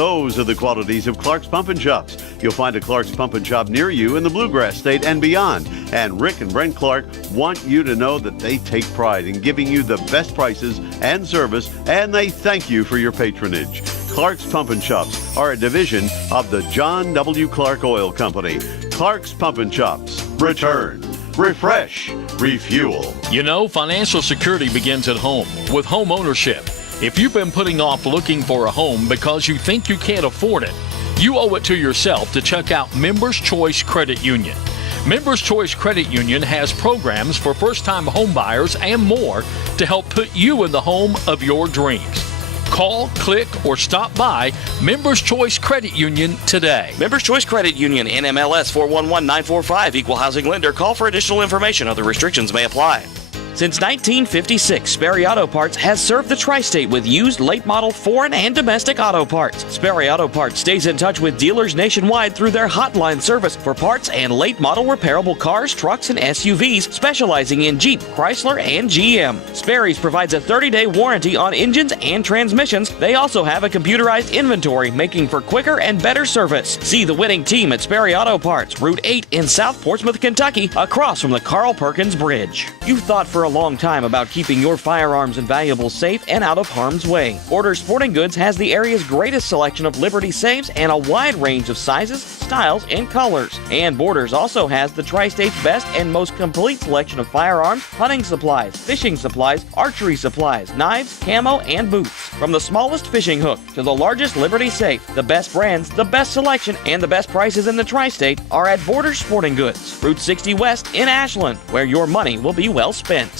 Those are the qualities of Clark's Pump and Shops. You'll find a Clark's Pump and Shop near you in the Bluegrass State and beyond. And Rick and Brent Clark want you to know that they take pride in giving you the best prices and service, and they thank you for your patronage. Clark's Pump and Shops are a division of the John W. Clark Oil Company. Clark's Pump and Shops. Return, refresh, refuel. You know, financial security begins at home with home ownership. If you've been putting off looking for a home because you think you can't afford it, you owe it to yourself to check out Members Choice Credit Union. Members Choice Credit Union has programs for first-time home buyers and more to help put you in the home of your dreams. Call, click, or stop by Members Choice Credit Union today. Members Choice Credit Union, NMLS 411945, Equal Housing Lender. Call for additional information. Other restrictions may apply. Since 1956, Sperry Auto Parts has served the tri-state with used late-model foreign and domestic auto parts. Sperry Auto Parts stays in touch with dealers nationwide through their hotline service for parts and late-model repairable cars, trucks, and SUVs, specializing in Jeep, Chrysler, and GM. Sperry's provides a 30-day warranty on engines and transmissions. They also have a computerized inventory, making for quicker and better service. See the winning team at Sperry Auto Parts, Route 8 in South Portsmouth, Kentucky, across from the Carl Perkins Bridge. You've thought for a long time about keeping your firearms and valuables safe and out of harm's way. Borders Sporting Goods has the area's greatest selection of Liberty safes and a wide range of sizes, styles, and colors. And Borders also has the tri-state's best and most complete selection of firearms, hunting supplies, fishing supplies, archery supplies, knives, camo, and boots. From the smallest fishing hook to the largest Liberty safe, the best brands, the best selection, and the best prices in the tri-state are at Borders Sporting Goods, Route 60 West in Ashland, where your money will be well spent.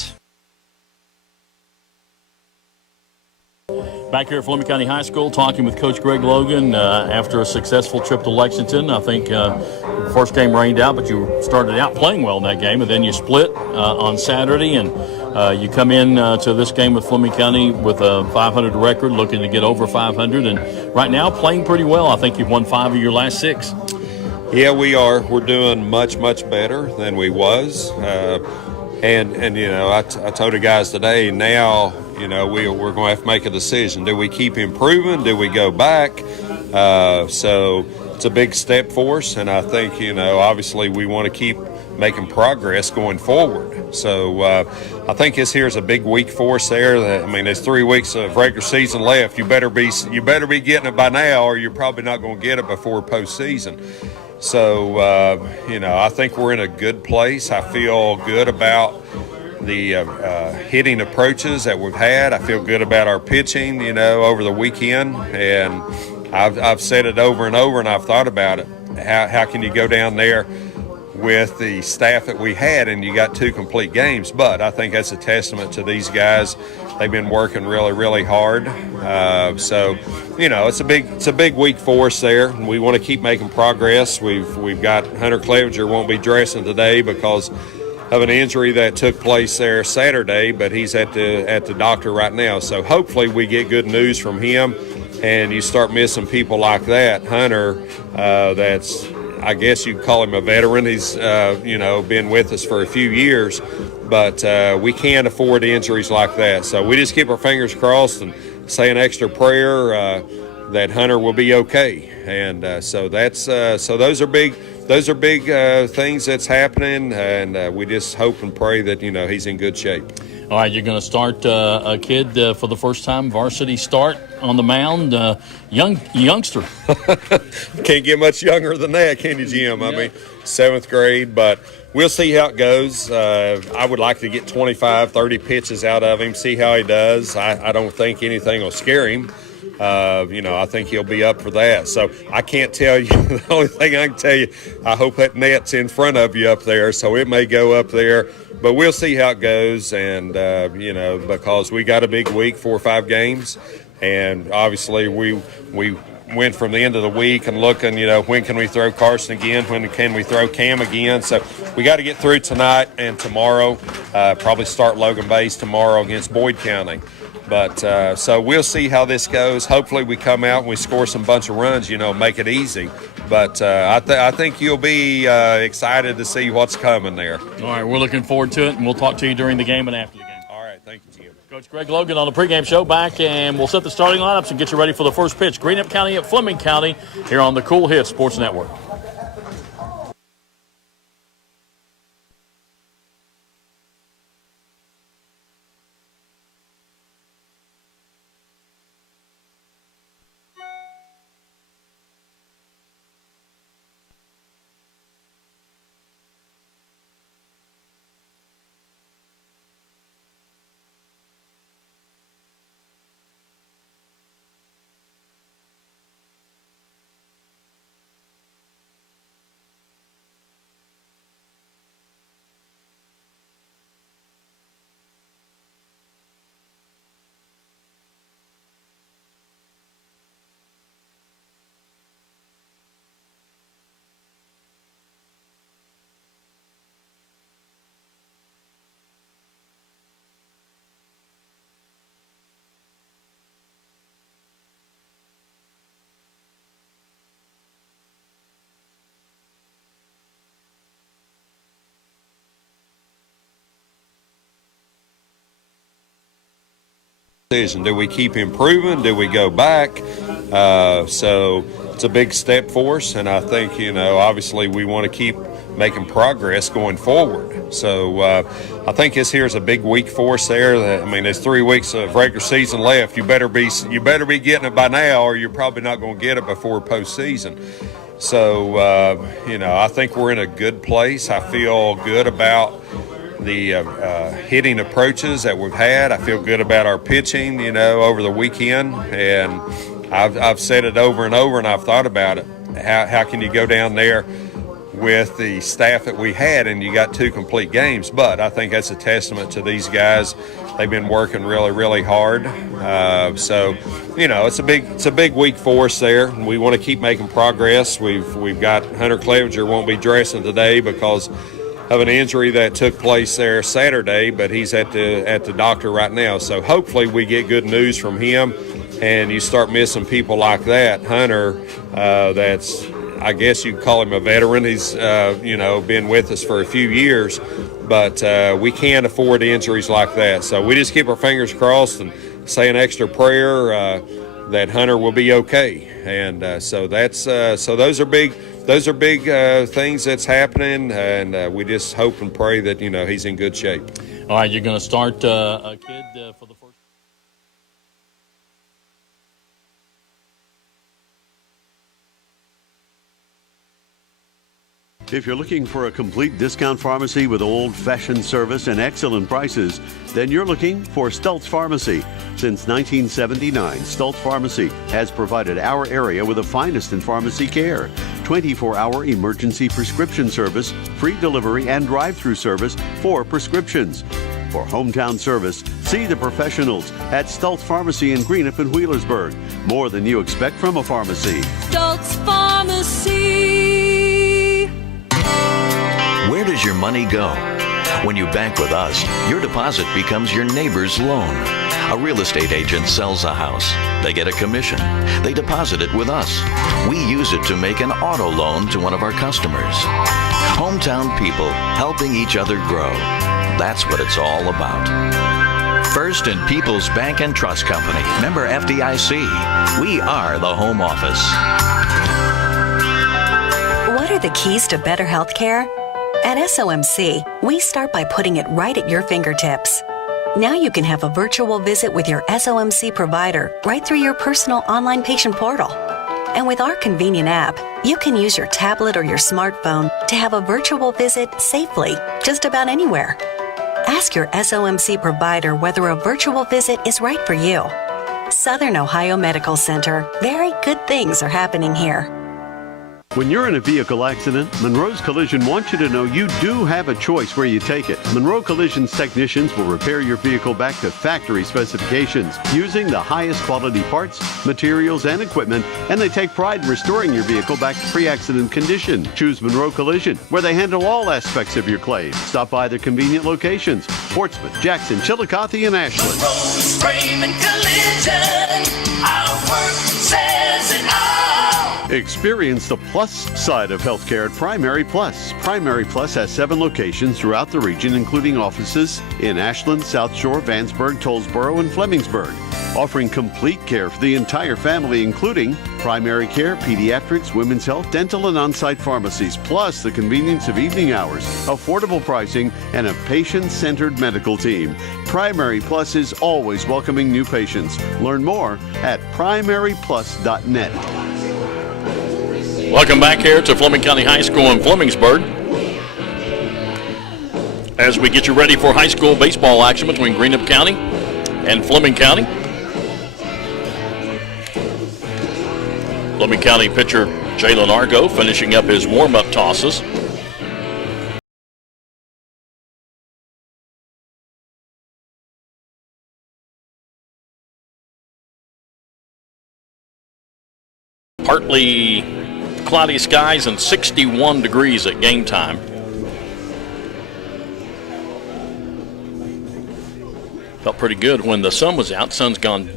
Back here at Fleming County High School, talking with Coach Greg Logan after a successful trip to Lexington. I think the first game rained out, but you started out playing well in that game, and then you split on Saturday, and you come in to this game with Fleming County with a 500 record, looking to get over 500, and right now playing pretty well. I think you've won 5 of your last 6. Yeah, we are. We're doing much, much better than we was. And you know, I told the guys today, now, you know, we're going to have to make a decision. Do we keep improving? Do we go back? So it's a big step for us, and I think, you know, obviously we want to keep making progress going forward. So I think this here's a big week for us there. I mean, there's 3 weeks of regular season left. You better be getting it by now, or you're probably not going to get it before postseason. So, you know, I think we're in a good place. I feel good about the hitting approaches that we've had. I feel good about our pitching, you know, over the weekend. And I've said it over and over, and I've thought about it. How can you go down there with the staff that we had and you got 2 complete games? But I think that's a testament to these guys. They've been working really, really hard. So, you know, it's a big week for us there. We want to keep making progress. We've got Hunter Clevenger won't be dressing today because of an injury that took place there Saturday, but he's at the doctor right now. So hopefully we get good news from him, and you start missing people like that. Hunter, that's, I guess you'd call him a veteran. He's, you know, been with us for a few years, but we can't afford injuries like that. So we just keep our fingers crossed and say an extra prayer that Hunter will be okay. And so that's so those are big things that's happening, and we just hope and pray that, you know, he's in good shape. All right, you're going to start a kid for the first time, varsity start on the mound, youngster. Can't get much younger than that, can you, Jim? I mean, 7th grade, but we'll see how it goes. I would like to get 25, 30 pitches out of him, see how he does. I don't think anything will scare him. You know, I think he'll be up for that. So I can't tell you. The only thing I can tell you, I hope that net's in front of you up there, so it may go up there. But we'll see how it goes, and, you know, because we got a big week, 4 or 5 games, and obviously we went from the end of the week and looking, you know, when can we throw Carson again, when can we throw Cam again. So we got to get through tonight and tomorrow, probably start Logan Bays tomorrow against Boyd County. But so we'll see how this goes. Hopefully we come out and we score some bunch of runs, you know, make it easy. But I think you'll be excited to see what's coming there. All right, we're looking forward to it, and we'll talk to you during the game and after the game. All right, thank you, Jim. Coach Coach Greg Logan on the pregame show back, and we'll set the starting lineups and get you ready for the first pitch. Greenup County at Fleming County here on the Cool Hits Sports Network. Do we keep improving? Do we go back? So it's a big step for us, and I think, obviously we want to keep making progress going forward. So I think this here is a big week for us there. There's 3 weeks of regular season left. You better be getting it by now, or you're probably not going to get it before postseason. So, I think we're in a good place. I feel good about the hitting approaches that we've had. I feel good about our pitching, over the weekend. And I've said it over and over, and I've thought about it. How can you go down there with the staff that we had and you got 2 complete games? But I think that's a testament to these guys. They've been working really, really hard. So, it's a big week for us there. We want to keep making progress. We've got Hunter Clevenger won't be dressing today because of an injury that took place there Saturday, but he's at the doctor right now. So hopefully we get good news from him, and you start missing people like that. Hunter, that's, I guess you'd call him a veteran. He's, been with us for a few years, but we can't afford injuries like that. So we just keep our fingers crossed and say an extra prayer that Hunter will be okay. And so those are big. Those are big things that's happening, and we just hope and pray that, he's in good shape. All right, you're going to start a kid for the first. If you're looking for a complete discount pharmacy with old-fashioned service and excellent prices, then you're looking for Stultz Pharmacy. Since 1979, Stultz Pharmacy has provided our area with the finest in pharmacy care. 24-hour emergency prescription service, free delivery, and drive-through service for prescriptions. For hometown service, see the professionals at Stultz Pharmacy in Greenup and Wheelersburg. More than you expect from a pharmacy. Stultz Pharmacy. Where does your money go? When you bank with us, your deposit becomes your neighbor's loan. A real estate agent sells a house. They get a commission. They deposit it with us. We use it to make an auto loan to one of our customers. Hometown people helping each other grow. That's what it's all about. First and People's Bank and Trust Company. Member FDIC. We are the home office. What are the keys to better health care? At SOMC, we start by putting it right at your fingertips. Now you can have a virtual visit with your SOMC provider right through your personal online patient portal. And with our convenient app, you can use your tablet or your smartphone to have a virtual visit safely, just about anywhere. Ask your SOMC provider whether a virtual visit is right for you. Southern Ohio Medical Center. Very good things are happening here. When you're in a vehicle accident, Monroe's Collision wants you to know you do have a choice where you take it. Monroe Collision's technicians will repair your vehicle back to factory specifications using the highest quality parts, materials, and equipment, and they take pride in restoring your vehicle back to pre-accident condition. Choose Monroe Collision, where they handle all aspects of your claim. Stop by their convenient locations: Portsmouth, Jackson, Chillicothe, and Ashland. Monroe's Frame and Collision. Our work says it all. Experience the plus side of healthcare at Primary Plus. Primary Plus has 7 locations throughout the region, including offices in Ashland, South Shore, Vandsburg, Tollsboro, and Flemingsburg, offering complete care for the entire family, including primary care, pediatrics, women's health, dental, and on-site pharmacies, plus the convenience of evening hours, affordable pricing, and a patient-centered medical team. Primary Plus is always welcoming new patients. Learn more at primaryplus.net. Welcome back here to Fleming County High School in Flemingsburg. As we get you ready for high school baseball action between Greenup County and Fleming County. Fleming County pitcher Jalen Argo finishing up his warm-up tosses. Partly cloudy skies and 61 degrees at game time. Felt pretty good when the sun was out. Sun's gone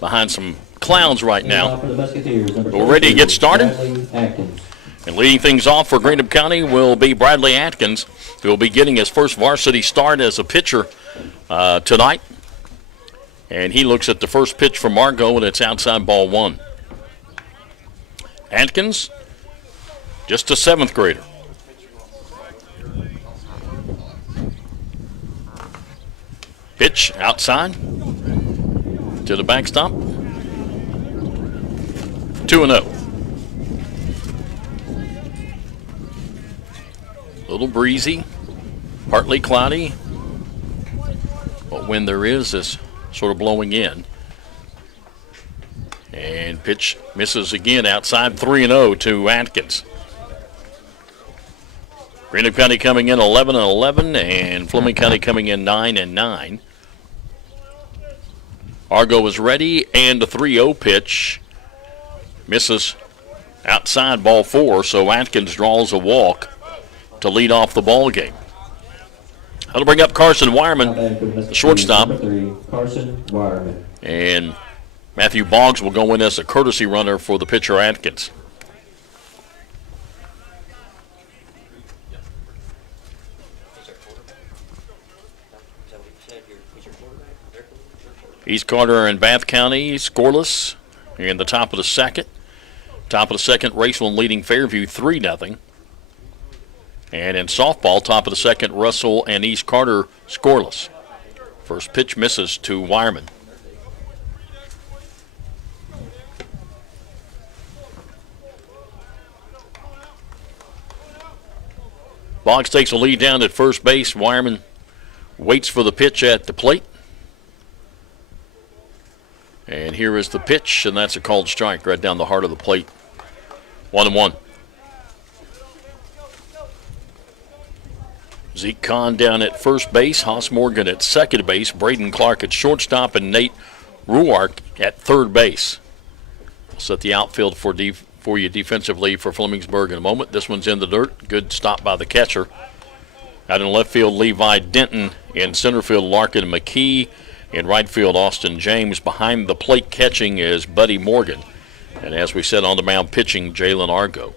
behind some clouds right now. But we're ready to get started. And leading things off for Greenup County will be Bradley Atkins, who will be getting his first varsity start as a pitcher tonight. And he looks at the first pitch from Argo, and it's outside ball 1. Atkins, just a 7th grader. Pitch outside to the backstop. 2-0. A little breezy, partly cloudy, but when there is sort of blowing in. And pitch misses again outside, 3-0 to Atkins. Greenup County coming in 11-11, and Fleming County coming in 9-9. Argo is ready, and the 3-0 pitch misses outside ball 4, so Atkins draws a walk to lead off the ball game. That'll bring up Carson Wireman, the shortstop. Carson Wireman. And Matthew Boggs will go in as a courtesy runner for the pitcher Atkins. East Carter and Bath County scoreless in the top of the second. Top of the second, Raceland leading Fairview 3-0. And in softball, top of the second, Russell and East Carter scoreless. First pitch misses to Wireman. Boggs takes a lead down at first base. Wireman waits for the pitch at the plate. And here is the pitch, and that's a called strike right down the heart of the plate. 1-1. Zeke Kahn down at first base, Haas Morgan at second base, Braden Clark at shortstop, and Nate Ruark at third base. We'll set the outfield for you defensively for Flemingsburg in a moment. This one's in the dirt. Good stop by the catcher. Out in left field, Levi Denton. In center field, Larkin McKee. In right field, Austin James. Behind the plate catching is Buddy Morgan. And as we said, on the mound pitching, Jalen Argo.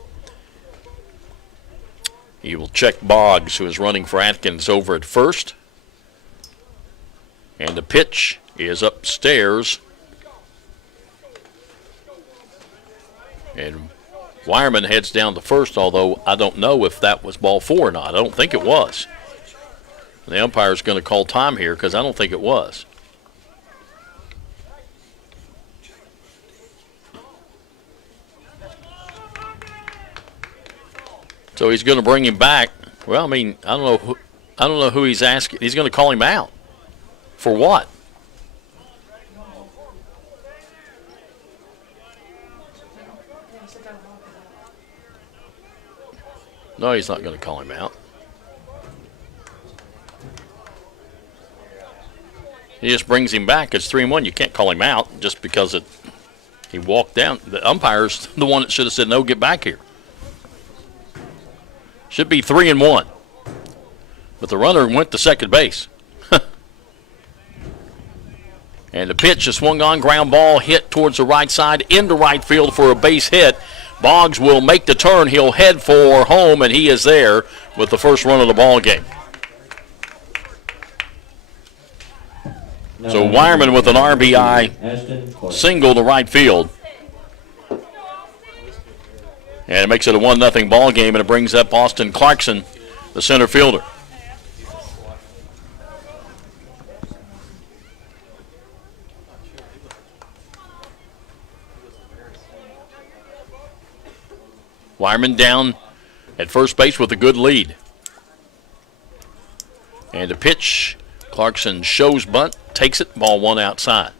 He will check Boggs, who is running for Atkins over at first. And the pitch is upstairs. And Wireman heads down to first, although I don't know if that was ball 4 or not. I don't think it was. The umpire's going to call time here because I don't think it was. So he's going to bring him back. Well, I mean, I don't know who he's asking. He's going to call him out. For what? No, he's not going to call him out. He just brings him back. It's 3-1. You can't call him out just because he walked down. The umpire's the one that should have said, no, get back here. Should be 3-1. But the runner went to second base. And the pitch, a swung on ground ball hit towards the right side into right field for a base hit Boggs will make the turn. He'll head for home, and he is there with the first run of the ball game. So Wireman with an RBI single to right field. And it makes it a 1-0 ball game, and it brings up Austin Clarkson, the center fielder. Wireman down at first base with a good lead. And the pitch, Clarkson shows bunt, takes it, ball one outside.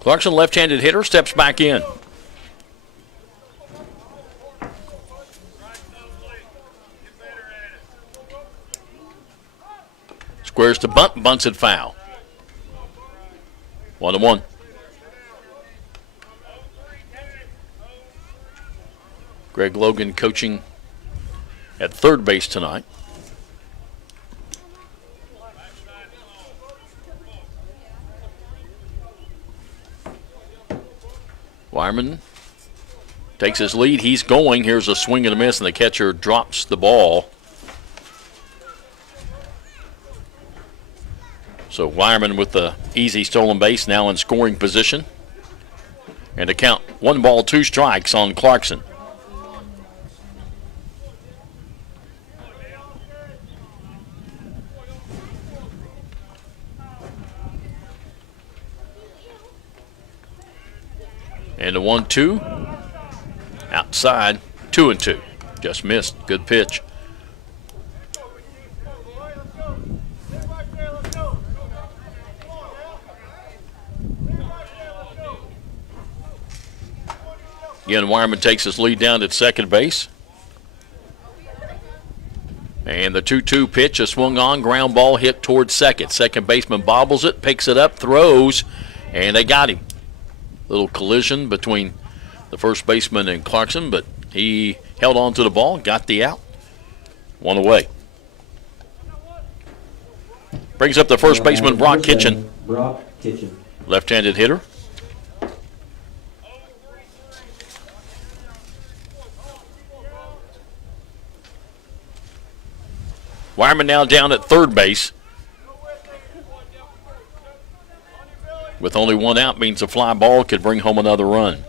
Clarkson, left-handed hitter, steps back in. Squares to bunt, bunts it foul. 1-1. Greg Logan coaching at third base tonight. Wireman takes his lead. He's going. Here's a swing and a miss, and the catcher drops the ball. So Wireman with the easy stolen base, now in scoring position. And to count 1 ball, 2 strikes on Clarkson. And the 1-2 outside, 2-2. Just missed. Good pitch. Again, Wireman takes his lead down at second base. And the 2-2 pitch is swung on, ground ball hit towards second. Second baseman bobbles it, picks it up, throws, and they got him. Little collision between the first baseman and Clarkson, but he held on to the ball, got the out, 1 away. Brings up the first baseman, Brock Kitchen. Left-handed hitter. Wireman now down at third base. With only 1 out means a fly ball could bring home another run.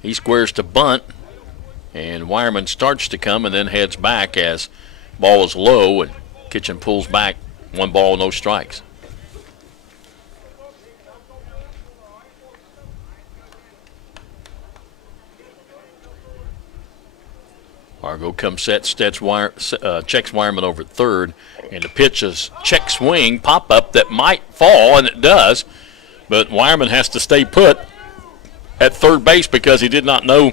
He squares to bunt, and Wireman starts to come and then heads back as ball is low, and Kitchen pulls back. 1 ball, no strikes. Argo comes set, checks Wireman over at third, and the pitch is check swing, pop up that might fall, and it does, but Wireman has to stay put at third base because he did not know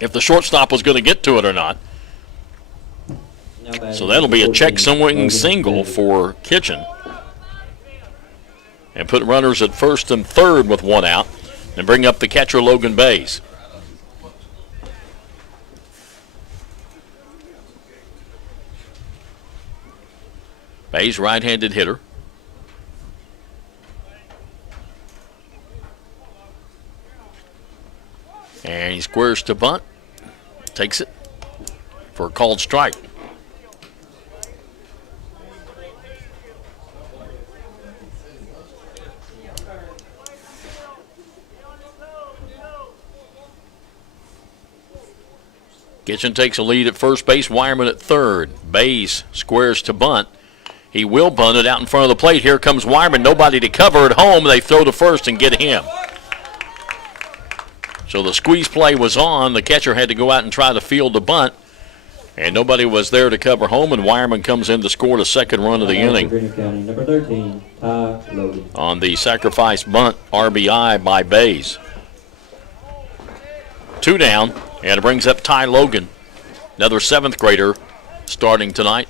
if the shortstop was going to get to it or not. So that'll be a check swing single for Kitchen. And put runners at first and third with 1 out, and bring up the catcher Logan Bays. Bays, right-handed hitter. And he squares to bunt. Takes it for a called strike. Kitchen takes a lead at first base. Wireman at third. Bays squares to bunt. He will bunt it out in front of the plate. Here comes Wireman. Nobody to cover at home. They throw to first and get him. So the squeeze play was on. The catcher had to go out and try to field the bunt. And nobody was there to cover home. And Wireman comes in to score the second run of the inning. Number 13, Ty Logan. On the sacrifice bunt, RBI by Bays. 2 down. And it brings up Ty Logan. Another 7th grader starting tonight.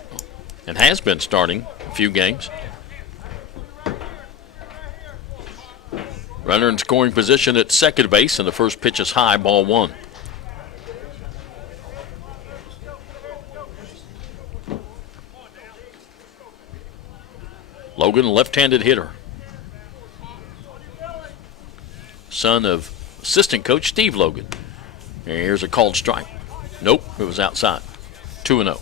And has been starting a few games. Runner in scoring position at second base, and the first pitch is high, ball one. Logan, left-handed hitter. Son of assistant coach Steve Logan. And here's a called strike. Nope, it was outside. 2-0.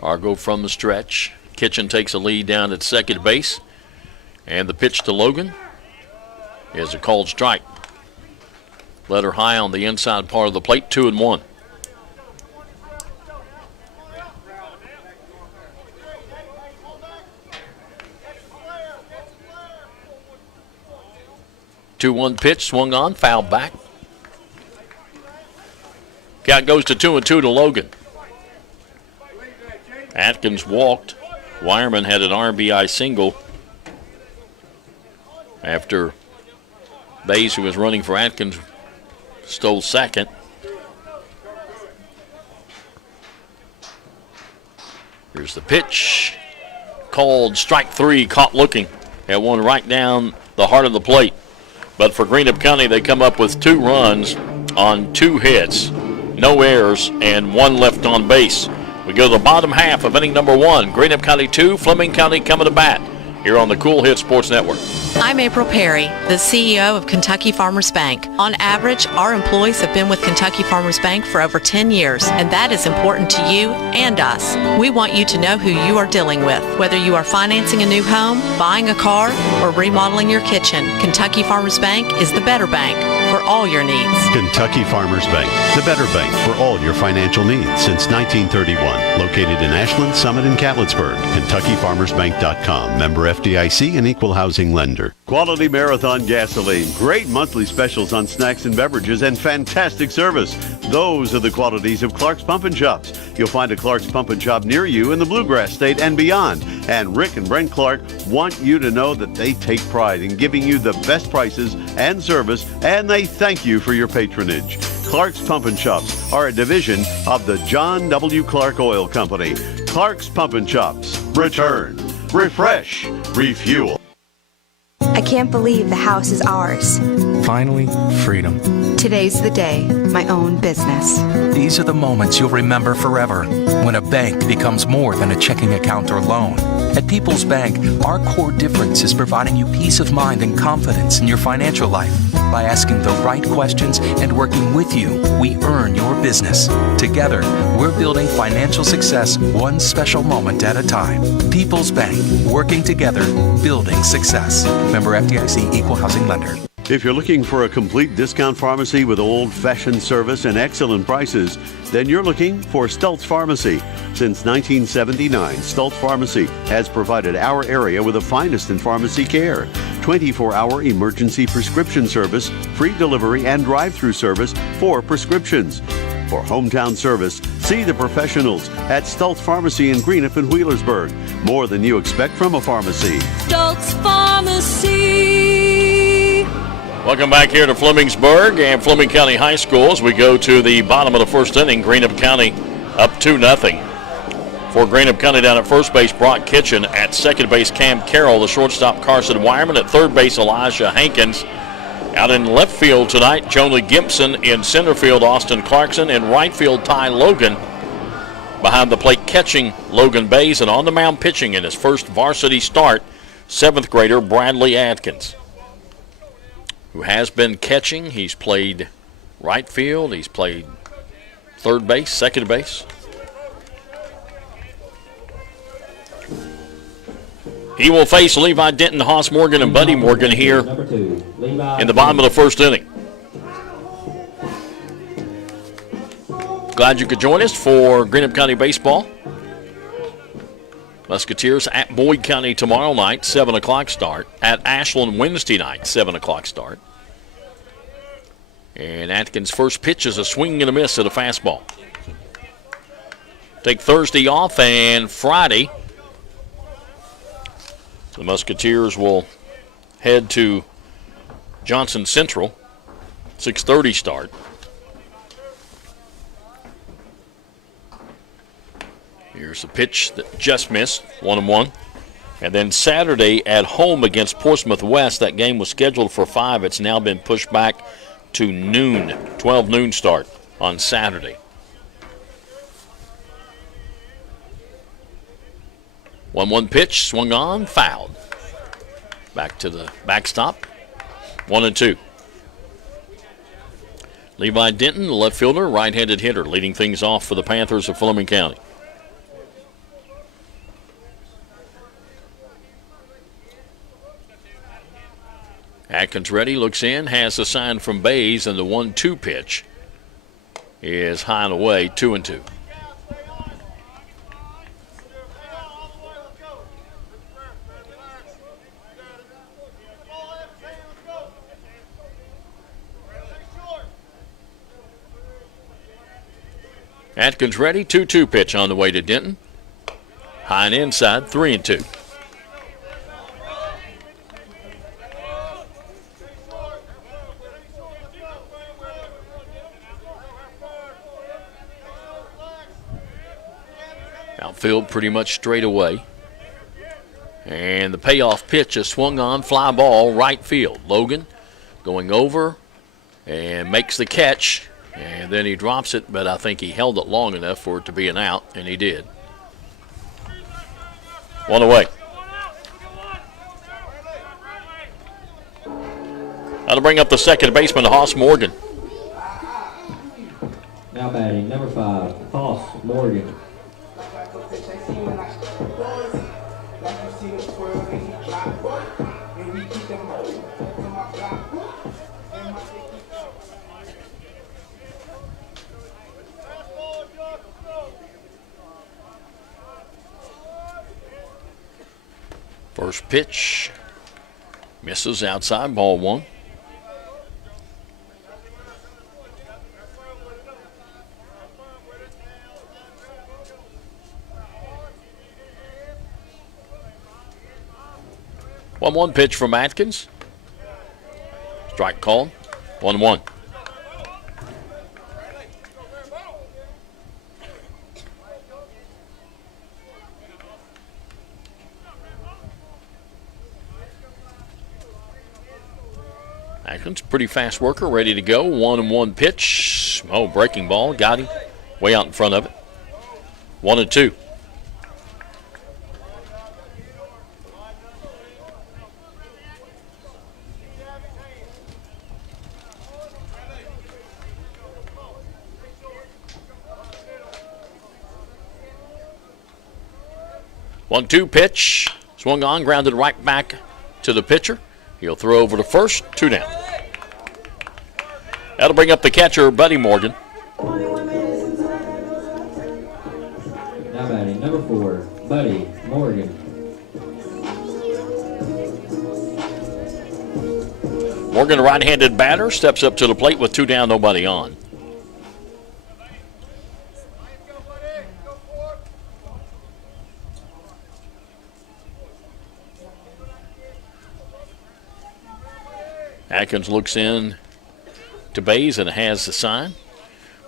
Argo from the stretch. Kitchen takes a lead down at second base. And the pitch to Logan is a called strike. Letter high on the inside part of the plate, 2-1. Two-one pitch, swung on, foul back. Count goes to 2-2 to Logan. Atkins walked. Wireman had an RBI single after Bays, who was running for Atkins, stole second. Here's the pitch. Called strike three, caught looking at one right down the heart of the plate. But for Greenup County, they come up with 2 runs on 2 hits, no errors, and 1 left on base. We go to the bottom half of inning number 1. Greenup County 2, Fleming County coming to bat here on the Cool Hit Sports Network. I'm April Perry, the CEO of Kentucky Farmers Bank. On average, our employees have been with Kentucky Farmers Bank for over 10 years, and that is important to you and us. We want you to know who you are dealing with. Whether you are financing a new home, buying a car, or remodeling your kitchen, Kentucky Farmers Bank is the better bank for all your needs. Kentucky Farmers Bank, the better bank for all your financial needs since 1931. Located in Ashland, Summit, and Catlettsburg. KentuckyFarmersBank.com. Member FDIC and equal housing lender. Quality Marathon gasoline. Great monthly specials on snacks and beverages and fantastic service. Those are the qualities of Clark's Pump and Shops. You'll find a Clark's Pump and Shop near you in the Bluegrass State and beyond. And Rick and Brent Clark want you to know that they take pride in giving you the best prices and service, and they thank you for your patronage. Clark's Pump and Shops are a division of the John W. Clark Oil Company. Clark's Pump and Shops. Return, refresh, refuel. I can't believe the house is ours. Finally, freedom. Today's the day, my own business. These are the moments you'll remember forever, when a bank becomes more than a checking account or loan. At People's Bank, our core difference is providing you peace of mind and confidence in your financial life. By asking the right questions and working with you, we earn your business. Together, we're building financial success one special moment at a time. People's Bank, working together, building success. Member FDIC, equal housing lender. If you're looking for a complete discount pharmacy with old-fashioned service and excellent prices, then you're looking for Stultz Pharmacy. Since 1979, Stultz Pharmacy has provided our area with the finest in pharmacy care. 24-hour emergency prescription service, free delivery, and drive-through service for prescriptions. For hometown service, see the professionals at Stultz Pharmacy in Greenup and Wheelersburg. More than you expect from a pharmacy. Stultz Pharmacy. Welcome back here to Flemingsburg and Fleming County High School as we go to the bottom of the first inning. Greenup County up 2-0. For Greenup County down at first base, Brock Kitchen. At second base, Cam Carroll. The shortstop, Carson Wireman. At third base, Elijah Hankins. Out in left field tonight, Joni Gibson. In center field, Austin Clarkson. In right field, Ty Logan. Behind the plate, catching Logan Bays. And on the mound pitching in his first varsity start, 7th grader Bradley Atkins, who has been catching. He's played right field. He's played third base, second base. He will face Levi Denton, Haas Morgan, and Buddy Morgan here in the bottom of the first inning. Glad you could join us for Greenup County Baseball. Musketeers at Boyd County tomorrow night, 7 o'clock start. At Ashland Wednesday night, 7 o'clock start. And Atkins' first pitch is a swing and a miss at a fastball. Take Thursday off, and Friday the Musketeers will head to Johnson Central, 6:30 start. Here's a pitch that just missed, 1-1. And then Saturday at home against Portsmouth West, that game was scheduled for 5. It's now been pushed back to noon, 12 noon start on Saturday. 1-1 pitch, swung on, fouled. Back to the backstop, 1-2. Levi Denton, the left fielder, right-handed hitter, leading things off for the Panthers of Fleming County. Atkins ready, looks in, has a sign from Bays, and the 1-2 pitch is high and away, 2-2. Atkins ready, 2-2 pitch on the way to Denton. High and inside, 3-2. Outfield pretty much straight away. And the payoff pitch is swung on, fly ball, right field. Logan going over and makes the catch. And then he drops it, but I think he held it long enough for it to be an out, and he did. 1 away. That'll bring up the second baseman, Hoss Morgan. Now batting, number 5, Hoss Morgan. First pitch misses outside, ball 1. One pitch from Atkins. Strike called. 1-1. Atkins, pretty fast worker, ready to go. 1-1 pitch. Oh, breaking ball. Got him. Way out in front of it. 1-2. One-two pitch. Swung on, grounded right back to the pitcher. He'll throw over to first, 2 down. That'll bring up the catcher, Buddy Morgan. Now batting, number 4, Buddy Morgan. Morgan, a right-handed batter, steps up to the plate with 2 down, nobody on. Atkins looks in to Bays and has the sign.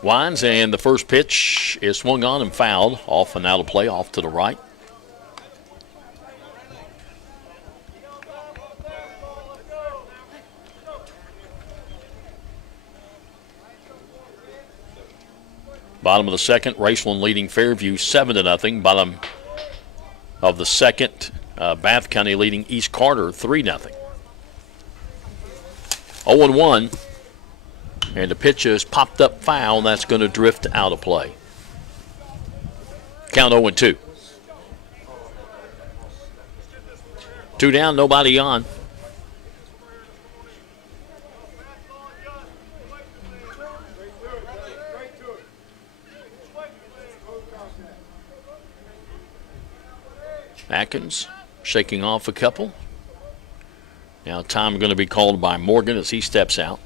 Winds, and the first pitch is swung on and fouled. Off and out of play, off to the right. Bottom of the second, Raceland leading Fairview 7-0. Bottom of the second, Bath County leading East Carter 3-0. 0-1, and the pitch is popped up foul, and that's going to drift out of play. Count 0-2. 2 down, nobody on. Atkins shaking off a couple. Now time going to be called by Morgan as he steps out.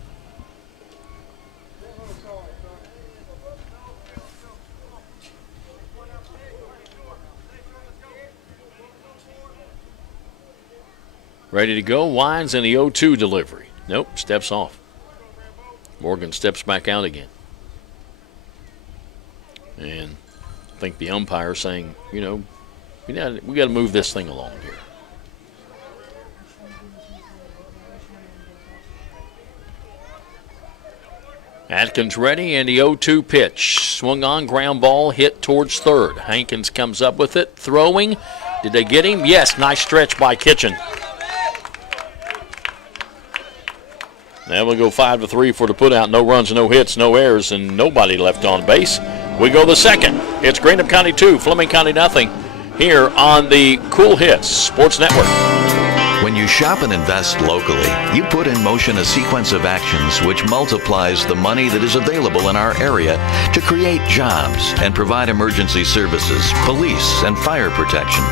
Ready to go, winds in the 0-2 delivery. Nope, steps off. Morgan steps back out again. And think the umpire saying, we got to move this thing along here. Atkins ready, and the 0-2 pitch. Swung on, ground ball, hit towards third. Hankins comes up with it, throwing. Did they get him? Yes, nice stretch by Kitchen. Now we'll go 5-3 for the putout. No runs, no hits, no errors, and nobody left on base. We go the second. It's Greenup County 2, Fleming County nothing, here on the Cool Hits Sports Network. When you shop and invest locally, you put in motion a sequence of actions which multiplies the money that is available in our area to create jobs and provide emergency services, police, and fire protection,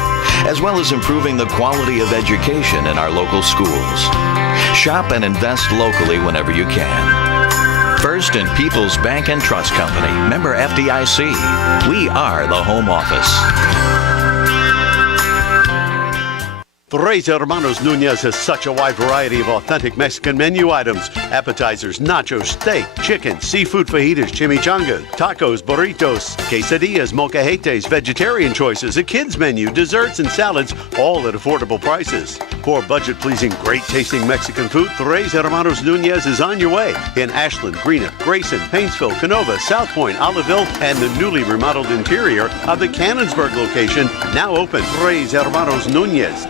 as well as improving the quality of education in our local schools. Shop and invest locally whenever you can. First in People's Bank and Trust Company, member FDIC. We are the home office. Tres Hermanos Nunez has such a wide variety of authentic Mexican menu items. Appetizers, nachos, steak, chicken, seafood fajitas, chimichangas, tacos, burritos, quesadillas, molcajetes, vegetarian choices, a kids menu, desserts, and salads, all at affordable prices. For budget-pleasing, great-tasting Mexican food, Tres Hermanos Nunez is on your way in Ashland, Greenup, Grayson, Painesville, Canova, South Point, Oliveville, and the newly remodeled interior of the Cannonsburg location, now open. Tres Hermanos Nunez.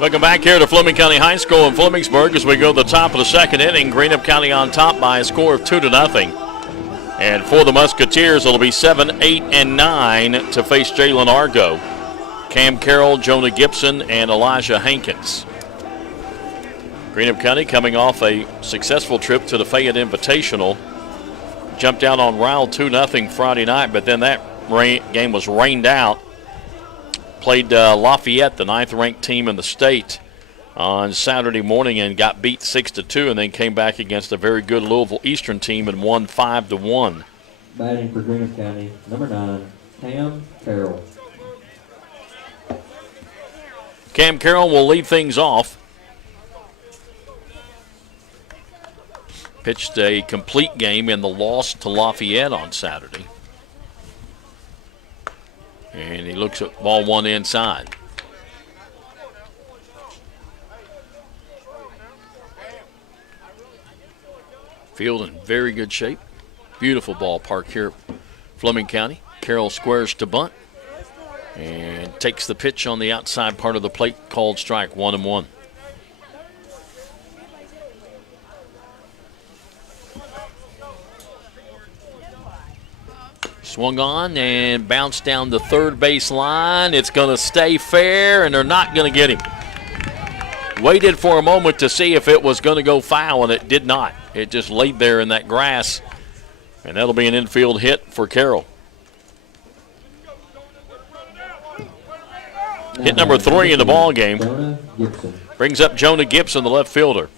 Welcome back here to Fleming County High School in Flemingsburg as we go to the top of the second inning. Greenup County on top by a score of 2-0. And for the Musketeers, it'll be 7, 8, and 9 to face Jalen Argo. Cam Carroll, Jonah Gibson, and Elijah Hankins. Greenup County coming off a successful trip to the Fayette Invitational. Jumped out on Ryle 2-0 Friday night, but then that game was rained out. Played Lafayette, the 9th-ranked team in the state, on Saturday morning and got beat 6-2, and then came back against a very good Louisville Eastern team and won 5-1. Batting for Greenup County, number 9, Cam Carroll. Cam Carroll will lead things off. Pitched a complete game in the loss to Lafayette on Saturday. And he looks at ball one inside. Field in very good shape. Beautiful ballpark here at Fleming County. Carroll squares to bunt and takes the pitch on the outside part of the plate, called strike, 1-1. Swung on and bounced down the third base line. It's going to stay fair, and they're not going to get him. Waited for a moment to see if it was going to go foul, and it did not. It just laid there in that grass, and that'll be an infield hit for Carroll. Hit number 3 in the ball game. Brings up Jonah Gibson, the left fielder.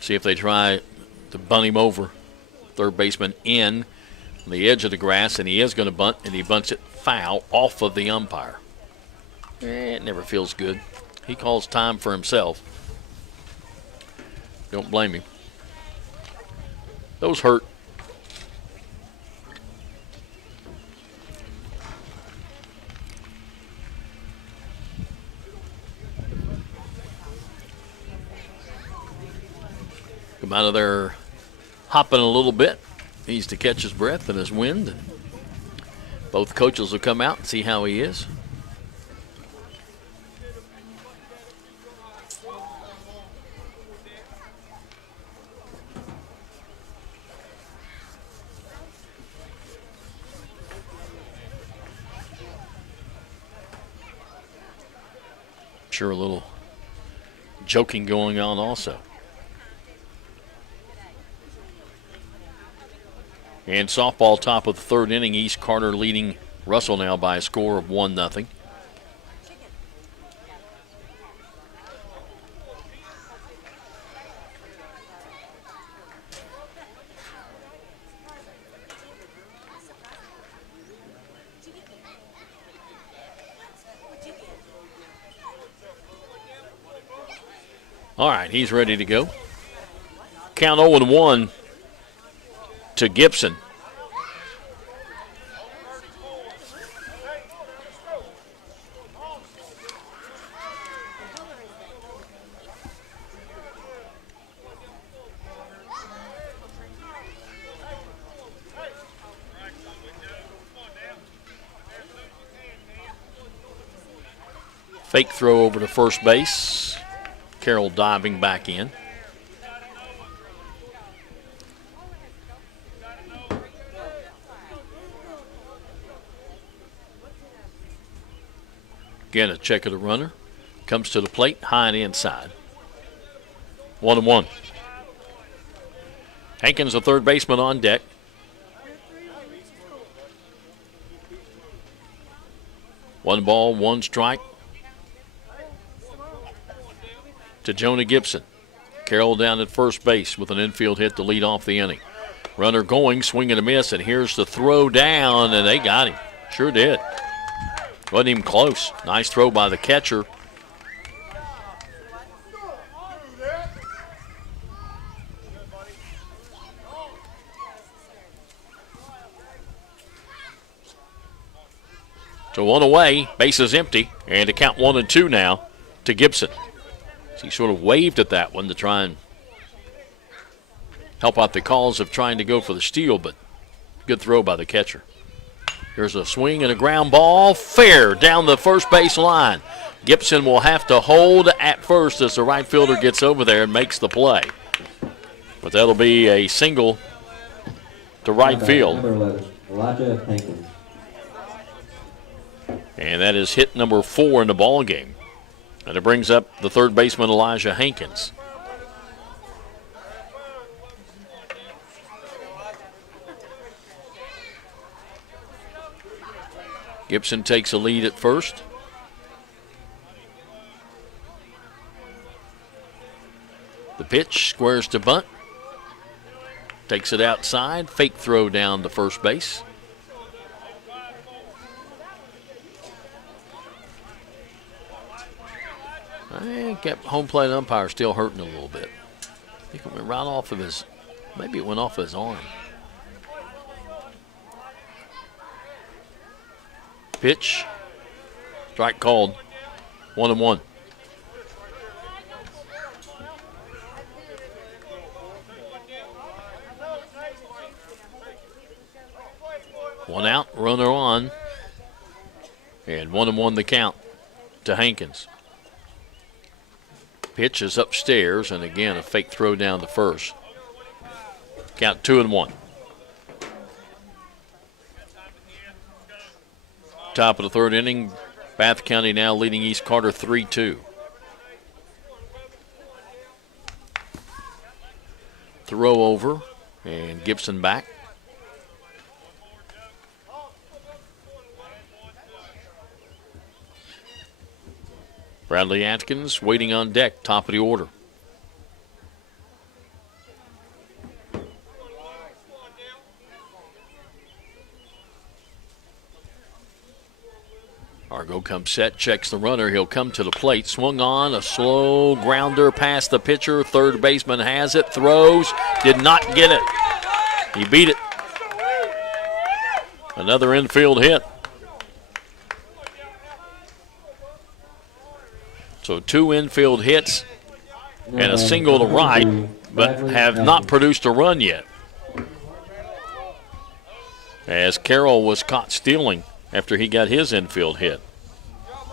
See if they try to bunt him over. Third baseman in on the edge of the grass, and he is going to bunt, and he bunts it foul off of the umpire. It never feels good. He calls time for himself. Don't blame him. Those hurt. Come out of there hopping a little bit. Needs to catch his breath and his wind. And both coaches will come out and see how he is. Sure, a little joking going on also. And softball, top of the third inning. East Carter leading Russell now by a score of 1-0. All right, he's ready to go. Count 0-1 to Gibson. Fake throw over to first base. Carroll diving back in. Again, a check of the runner. Comes to the plate, high and inside. 1-1. Hankins, the third baseman, on deck. One ball, one strike to Jonah Gibson. Carroll down at first base with an infield hit to lead off the inning. Runner going, swing and a miss, and here's the throw down, and they got him. Sure did. Wasn't even close. Nice throw by the catcher. So one away, base is empty, and to count 1-2 now to Gibson. So he sort of waved at that one to try and help out the calls of trying to go for the steal, but good throw by the catcher. Here's a swing and a ground ball, fair down the first base line. Gibson will have to hold at first as the right fielder gets over there and makes the play. But that'll be a single to right field. Number 11, Elijah Hankins. And that is hit number 4 in the ball game. And it brings up the third baseman, Elijah Hankins. Gibson takes a lead at first. The pitch squares to bunt. Takes it outside. Fake throw down to first base. I think that home plate umpire still hurting a little bit. I think it went right off of his, maybe it went off his arm. Pitch. Strike called. 1-1. One out, runner on. And 1-1 the count to Hankins. Pitch is upstairs, and again a fake throw down to first. Count 2-1. Top of the third inning, Bath County now leading East Carter 3-2. Throw over, and Gibson back. Bradley Atkins waiting on deck, top of the order. Argo comes set, checks the runner. He'll come to the plate. Swung on, a slow grounder past the pitcher. Third baseman has it, throws, did not get it. He beat it. Another infield hit. So 2 infield hits and a single to right, but have not produced a run yet. As Carroll was caught stealing after he got his infield hit.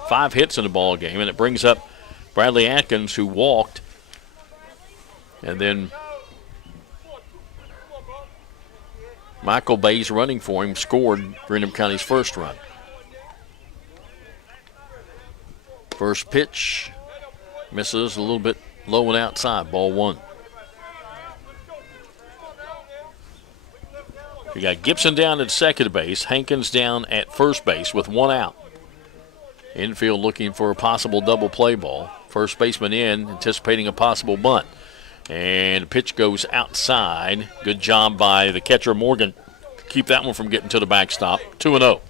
5 hits in the ball game, and it brings up Bradley Atkins, who walked, and then Michael Bays running for him scored Greenup County's first run. First pitch misses a little bit low and outside, ball 1. We got Gibson down at second base, Hankins down at first base with 1 out. Infield looking for a possible double play ball. First baseman in, anticipating a possible bunt. And the pitch goes outside. Good job by the catcher, Morgan. Keep that one from getting to the backstop. 2-0.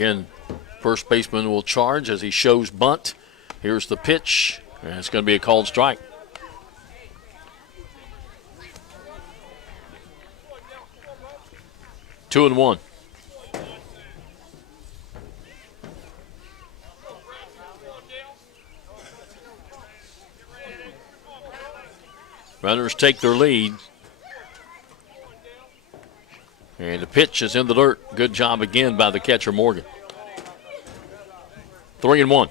Again, first baseman will charge as he shows bunt. Here's the pitch, and it's going to be a called strike. Two and one. Runners take their lead. And the pitch is in the dirt. Good job again by the catcher, Morgan. 3-1.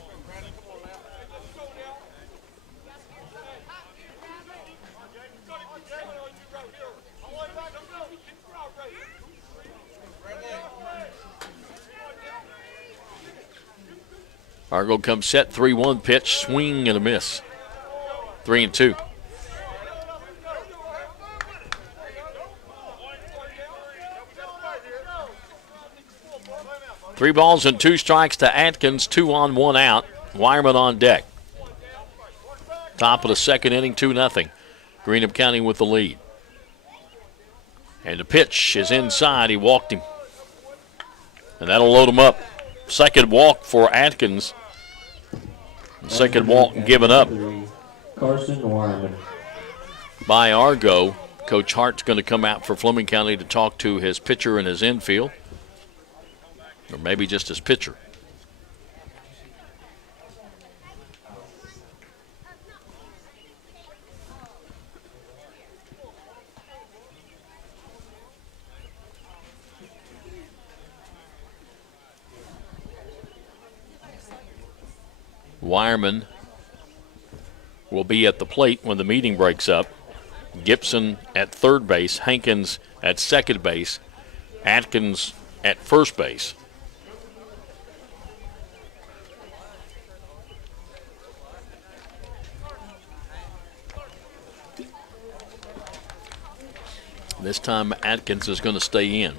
Argo comes set, 3-1 pitch, swing and a miss. 3-2. Three balls and two strikes to Atkins, 2 on, 1 out. Wireman on deck. Top of the second inning, 2-0. Greenup County with the lead. And the pitch is inside. He walked him. And that'll load him up. Second walk for Atkins. Second walk given up Carson Wireman. by Argo. Coach Hart's going to come out for Fleming County to talk to his pitcher in his infield. Or maybe just his pitcher. Wireman will be at the plate when the meeting breaks up. Gibson at third base, Hankins at second base, Atkins at first base. This time Atkins is going to stay in.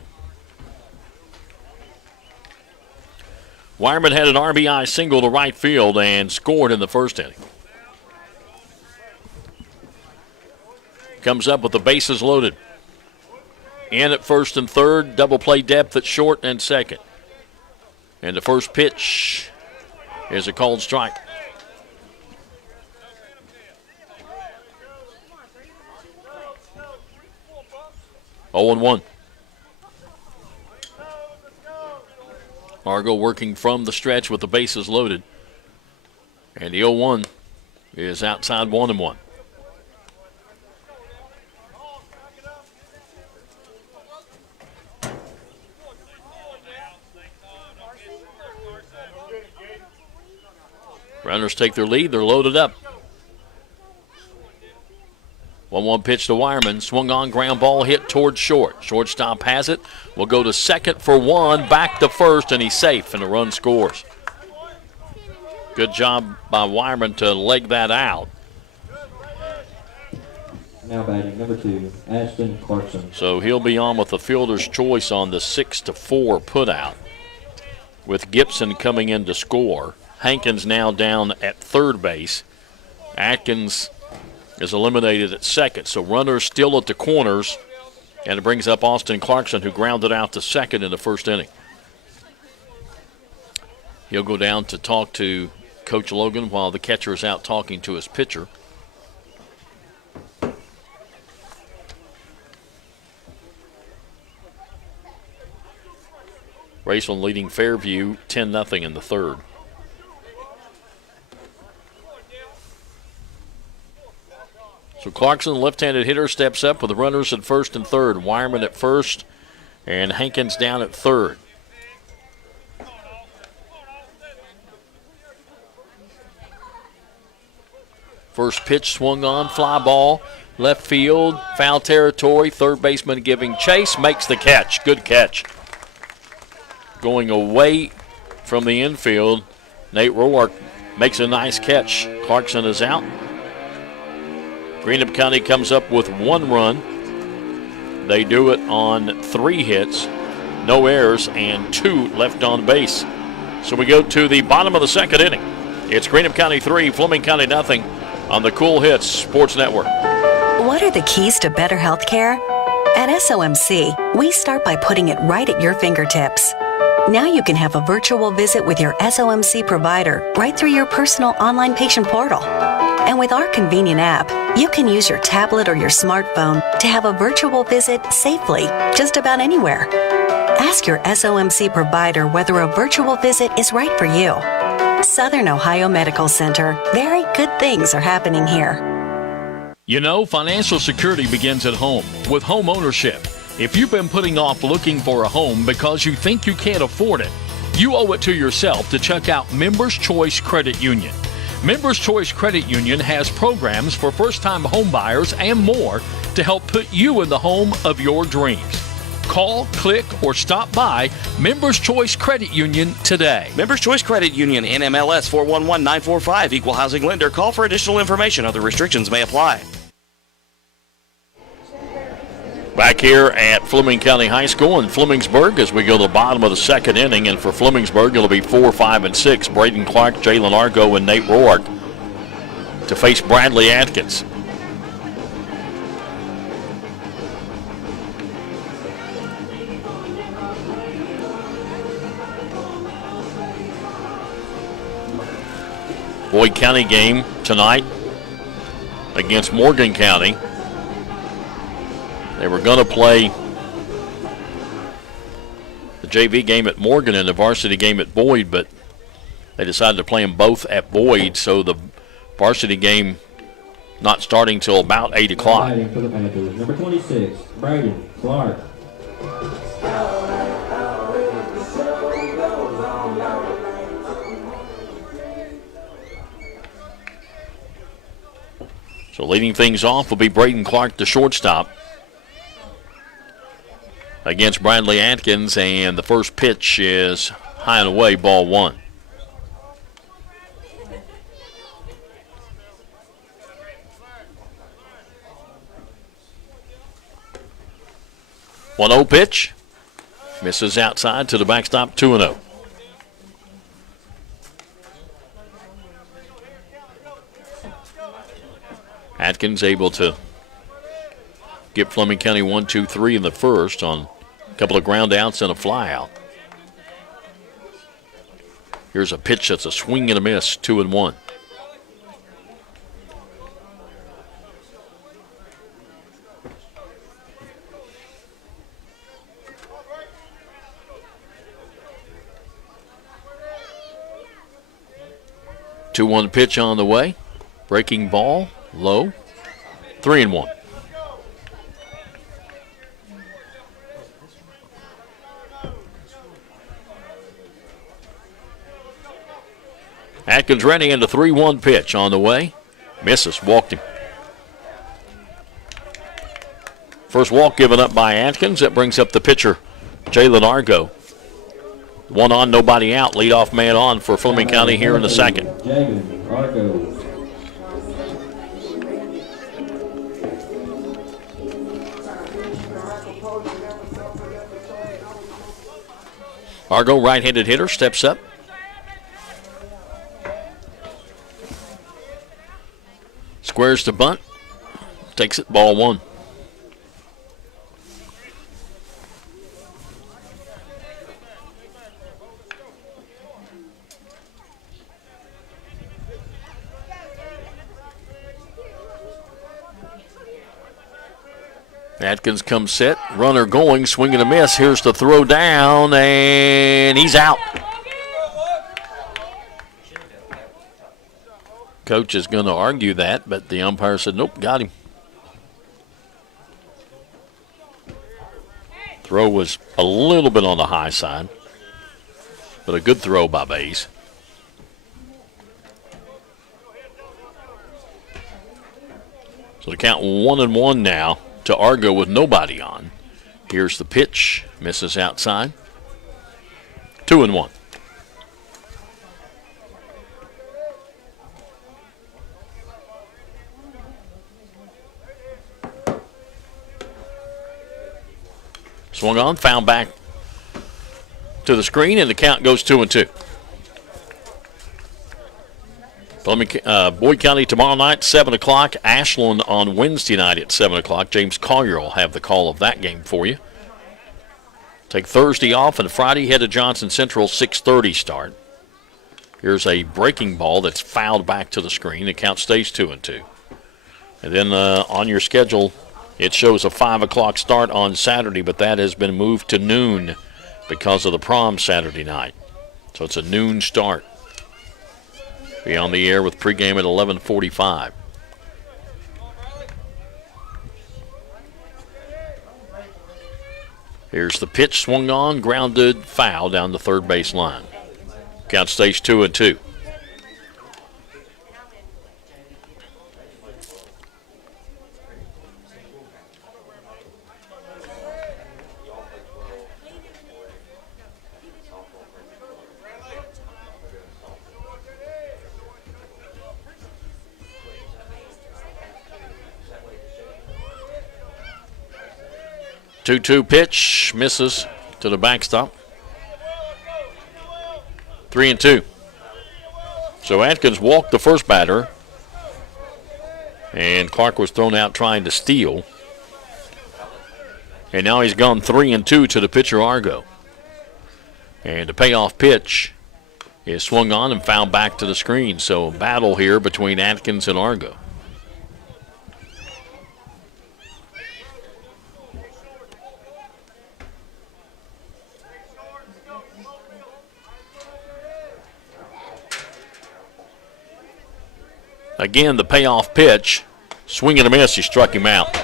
Wireman had an RBI single to right field and scored in the first inning. Comes up with the bases loaded. In at first and third, double play depth at short and second. And the first pitch is a called strike. Oh and 1. Argo working from the stretch with the bases loaded. And the 0-1 is outside 1-1. Runners take their lead. They're loaded up. 1-1 pitch to Wireman. Swung on, ground ball hit towards short. Shortstop has it. Will go to second for one, back to first, and he's safe, and the run scores. Good job by Wireman to leg that out. Now batting number 2, Ashton Clarkson. So he'll be on with the fielder's choice on the 6-4 putout, with Gibson coming in to score. Hankins now down at third base. Atkins is eliminated at second. So runners still at the corners, and it brings up Austin Clarkson, who grounded out to second in the first inning. He'll go down to talk to Coach Logan while the catcher is out talking to his pitcher. Raceland leading Fairview 10-0 in the third. So Clarkson, left-handed hitter, steps up with the runners at first and third. Wireman at first and Hankins down at third. First pitch swung on, fly ball, left field, foul territory. Third baseman giving chase, makes the catch. Good catch. Going away from the infield, Nate Roark makes a nice catch. Clarkson is out. Greenup County comes up with 1 run. They do it on 3 hits, no errors, and 2 left on base. So we go to the bottom of the second inning. It's Greenup County 3, Fleming County 0 on the Cool Hits Sports Network. What are the keys to better health care? At SOMC, we start by putting it right at your fingertips. Now you can have a virtual visit with your SOMC provider right through your personal online patient portal. And with our convenient app, you can use your tablet or your smartphone to have a virtual visit safely just about anywhere. Ask your SOMC provider whether a virtual visit is right for you. Southern Ohio Medical Center. Very good things are happening here. You know, financial security begins at home with home ownership. If you've been putting off looking for a home because you think you can't afford it, you owe it to yourself to check out Members Choice Credit Union. Members Choice Credit Union has programs for first-time home buyers and more to help put you in the home of your dreams. Call, click, or stop by Members Choice Credit Union today. Members Choice Credit Union, NMLS 411945, Equal Housing Lender. Call for additional information. Other restrictions may apply. Back here at Fleming County High School in Flemingsburg as we go to the bottom of the second inning. And for Flemingsburg, it'll be 4, 5, and 6. Braden Clark, Jalen Argo, and Nate Roark to face Bradley Atkins. Boyd County game tonight against Morgan County. They were going to play the JV game at Morgan and the varsity game at Boyd, but they decided to play them both at Boyd, so the varsity game not starting till about 8 o'clock. For the Panthers, number 26, Braden Clark. So leading things off will be Braden Clark, the shortstop, against Bradley Atkins, and the first pitch is high and away, ball one. One 0 pitch, misses outside to the backstop, 2-0. Atkins able to get Fleming County 1-2-3 in the first on a couple of ground outs and a fly out. Here's a pitch that's a swing and a miss, 2-1. Two-one pitch on the way. Breaking ball, low, 3-1. Atkins ready, and the 3-1 pitch on the way. Misses, walked him. First walk given up by Atkins. That brings up the pitcher, Jalen Argo. One on, nobody out. Leadoff man on for Fleming County here in the second. Jalen Argo. Argo, right-handed hitter, steps up. Squares to bunt. Takes it, ball one. Atkins comes set, runner going, swing and a miss. Here's the throw down, and he's out. Coach is going to argue that, but the umpire said, nope, got him. Throw was a little bit on the high side, but a good throw by Bays. So to count 1-1 now to Argo with nobody on. Here's the pitch, misses outside. 2-1. Swung on, found back to the screen, and the count goes 2-2. Boyd County tomorrow night, 7 o'clock. Ashland on Wednesday night at 7 o'clock. James Collier will have the call of that game for you. Take Thursday off, and Friday head to Johnson Central, 6:30 start. Here's a breaking ball that's fouled back to the screen. The count stays 2-2. And then on your schedule, it shows a 5 o'clock start on Saturday, but that has been moved to noon because of the prom Saturday night. So it's a noon start. Be on the air with pregame at 11:45. Here's the pitch, swung on, grounded, foul down the third base line. Count stays 2-2. Two-two pitch, misses to the backstop. 3-2. So Atkins walked the first batter, and Clark was thrown out trying to steal. And now he's gone 3-2 to the pitcher Argo. And the payoff pitch is swung on and fouled back to the screen. So a battle here between Atkins and Argo. Again, the payoff pitch, swing and a miss. He struck him out.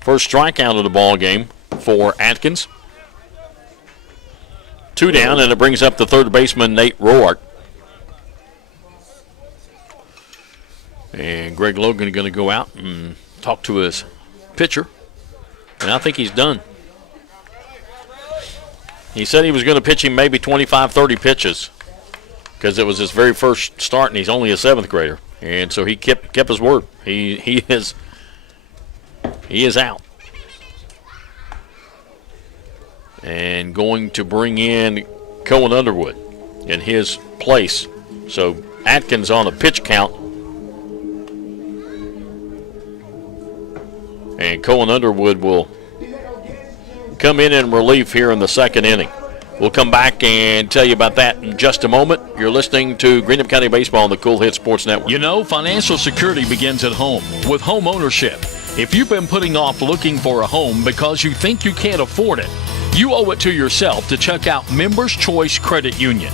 First strikeout of the ball game for Atkins. 2 down, and it brings up the third baseman, Nate Roark. And Greg Logan is going to go out and talk to his pitcher, and I think he's done. He said he was going to pitch him maybe 25, 30 pitches, because it was his very first start, and he's only a 7th grader. And so he kept his word. He is out. And going to bring in Cohen Underwood in his place. So Atkins on a pitch count. And Cohen Underwood will come in relief here in the second inning. We'll come back and tell you about that in just a moment. You're listening to Greenup County Baseball on the Cool Hit Sports Network. You know, financial security begins at home with home ownership. If you've been putting off looking for a home because you think you can't afford it, you owe it to yourself to check out Members Choice Credit Union.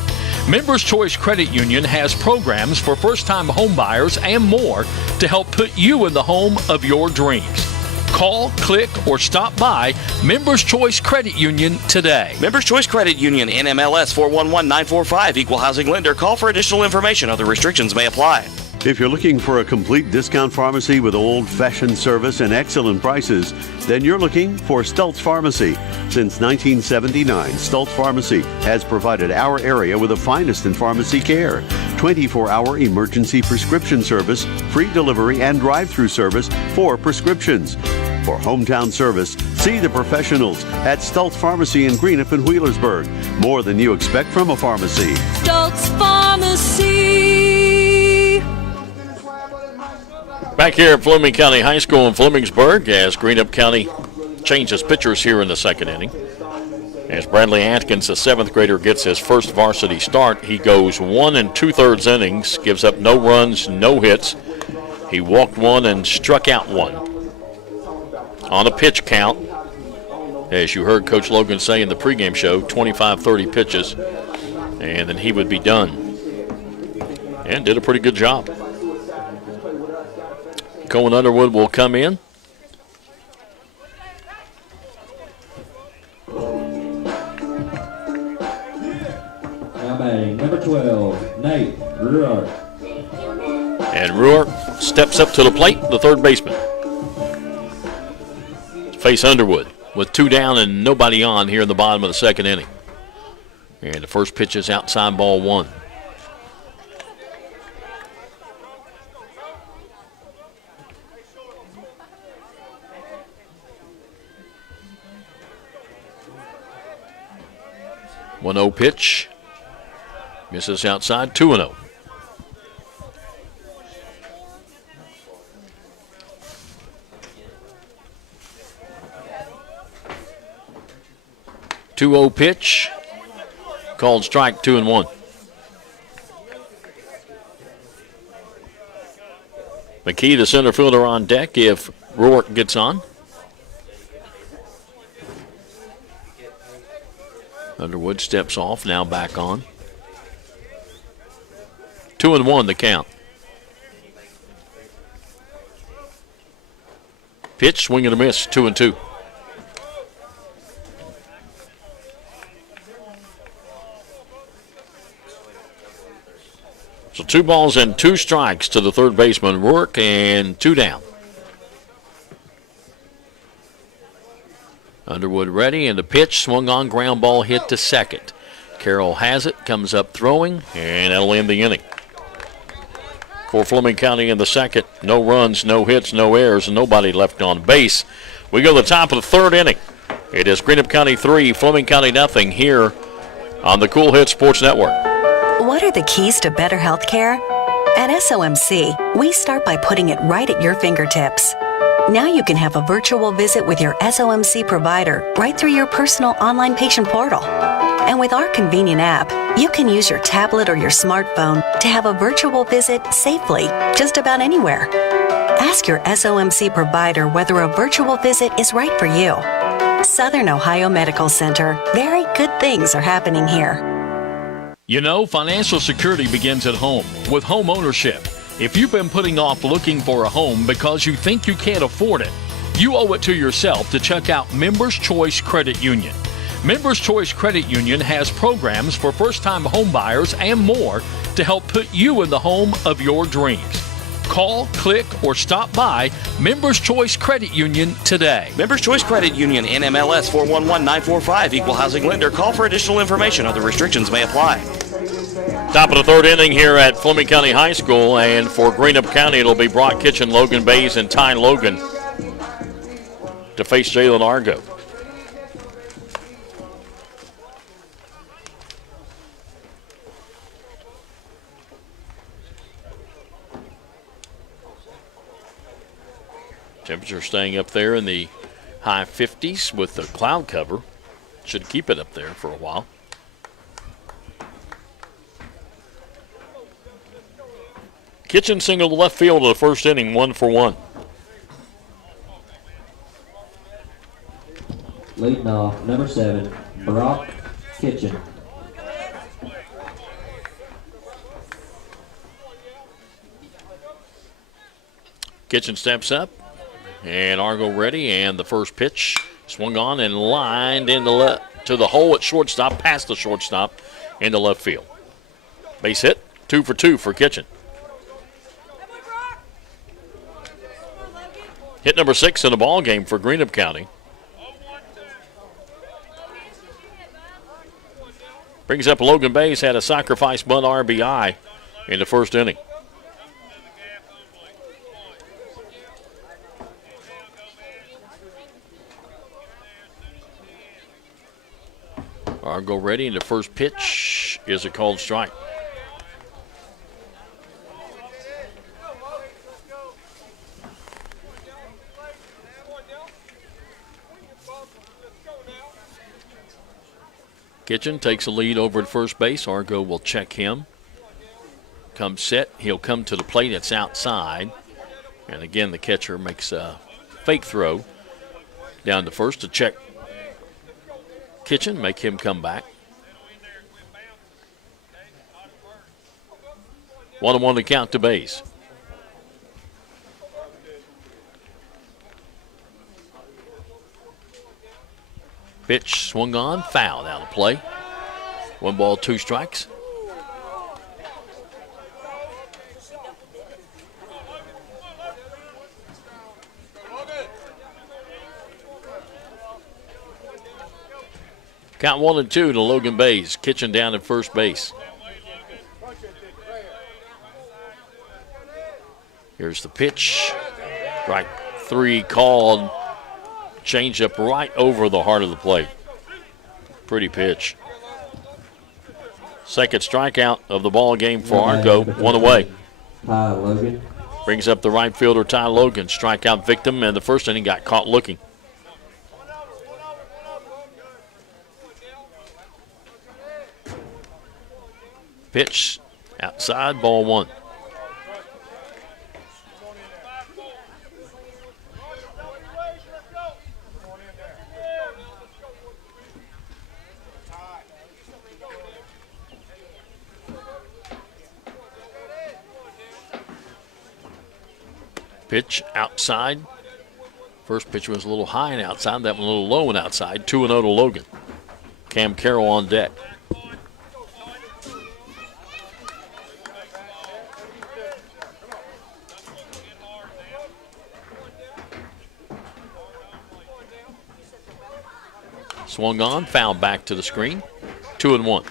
Members Choice Credit Union has programs for first-time home buyers and more to help put you in the home of your dreams. Call, click, or stop by Members Choice Credit Union today. Members Choice Credit Union, NMLS 411945, Equal Housing Lender. Call for additional information. Other restrictions may apply. If you're looking for a complete discount pharmacy with old-fashioned service and excellent prices, then you're looking for Stultz Pharmacy. Since 1979, Stultz Pharmacy has provided our area with the finest in pharmacy care. 24-hour emergency prescription service, free delivery, and drive-through service for prescriptions. For hometown service, see the professionals at Stultz Pharmacy in Greenup and Wheelersburg. More than you expect from a pharmacy. Stultz Pharmacy. Back here at Fleming County High School in Flemingsburg as Greenup County changes pitchers here in the second inning. As Bradley Atkins, a 7th grader, gets his first varsity start, he goes 1 2/3 innings, gives up no runs, no hits. He walked 1 and struck out 1. On a pitch count, as you heard Coach Logan say in the pregame show, 25, 30 pitches, and then he would be done. And did a pretty good job. Cohen Underwood will come in. Now batting, number 12, Nate Ruark. And Ruark steps up to the plate, the third baseman. Face Underwood with 2 down and nobody on here in the bottom of the second inning. And the first pitch is outside, ball 1. One 0 pitch. Misses outside, 2-0. 2-0 pitch. Called strike, 2-1. McKee, the center fielder, on deck if Rourke gets on. Underwood steps off, now back on. 2-1 the count. Pitch, swing and a miss, 2-2. So 2 balls and 2 strikes to the third baseman, Rourke, and 2 down. Underwood ready, and the pitch swung on, ground ball hit to second. Carroll has it, comes up throwing, and that'll end the inning. For Fleming County in the second, no runs, no hits, no errors, and nobody left on base. We go to the top of the third inning. It is Greenup County 3, Fleming County nothing here on the Cool Hits Sports Network. What are the keys to better health care? At SOMC, we start by putting it right at your fingertips. Now you can have a virtual visit with your SOMC provider right through your personal online patient portal. And with our convenient app, you can use your tablet or your smartphone to have a virtual visit safely just about anywhere. Ask your SOMC provider whether a virtual visit is right for you. Southern Ohio Medical Center. Very good things are happening here. You know, financial security begins at home with home ownership. If you've been putting off looking for a home because you think you can't afford it, you owe it to yourself to check out Members Choice Credit Union. Members Choice Credit Union has programs for first-time home buyers and more to help put you in the home of your dreams. Call, click, or stop by Members Choice Credit Union today. Members Choice Credit Union, NMLS 411945, Equal Housing Lender. Call for additional information. Other restrictions may apply. Top of the third inning here at Fleming County High School, and for Greenup County, it'll be Brock Kitchen, Logan Bays, and Ty Logan to face Jalen Argo. Temperature staying up there in the high 50s with the cloud cover. Should keep it up there for a while. Kitchen single to left field of the first inning, 1 for 1. Leading off, number 7, Brock Kitchen. Kitchen steps up, and Argo ready, and the first pitch swung on and lined into to the hole at shortstop, past the shortstop, into left field. Base hit, 2 for 2 for Kitchen. Hit number 6 in the ball game for Greenup County. Brings up Logan Bays, had a sacrifice bunt RBI in the first inning. Argo ready, and the first pitch is a called strike. Kitchen takes a lead over at first base. Argo will check him. Comes set. He'll come to the plate. It's outside. And again, the catcher makes a fake throw down to first to check Kitchen, make him come back. 1-1 to count to Bays. Pitch swung on, foul out of play. 1 ball, 2 strikes. Count 1-2 to Logan Bays. Kitchen down at first base. Here's the pitch. Strike 3 called. Change up right over the heart of the plate. Pretty pitch. Second strikeout of the ball game for Argo. 1 away. Ty Logan. Brings up the right fielder, Ty Logan. Strikeout victim, and the first inning got caught looking. Pitch outside, ball one. Pitch outside. First pitch was a little high and outside. That one a little low and outside. 2-0 to Logan. Cam Carroll on deck. Swung on, foul back to the screen. 2-1.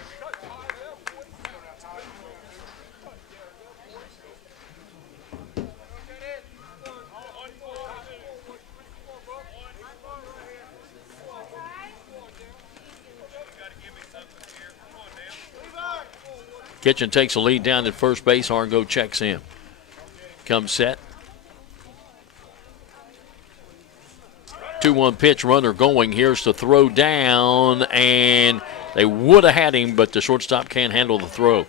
Kitchen takes a lead down at first base. Argo checks in. Comes set. 2-1 pitch, runner going. Here's the throw down, and they would have had him, but the shortstop can't handle the throw.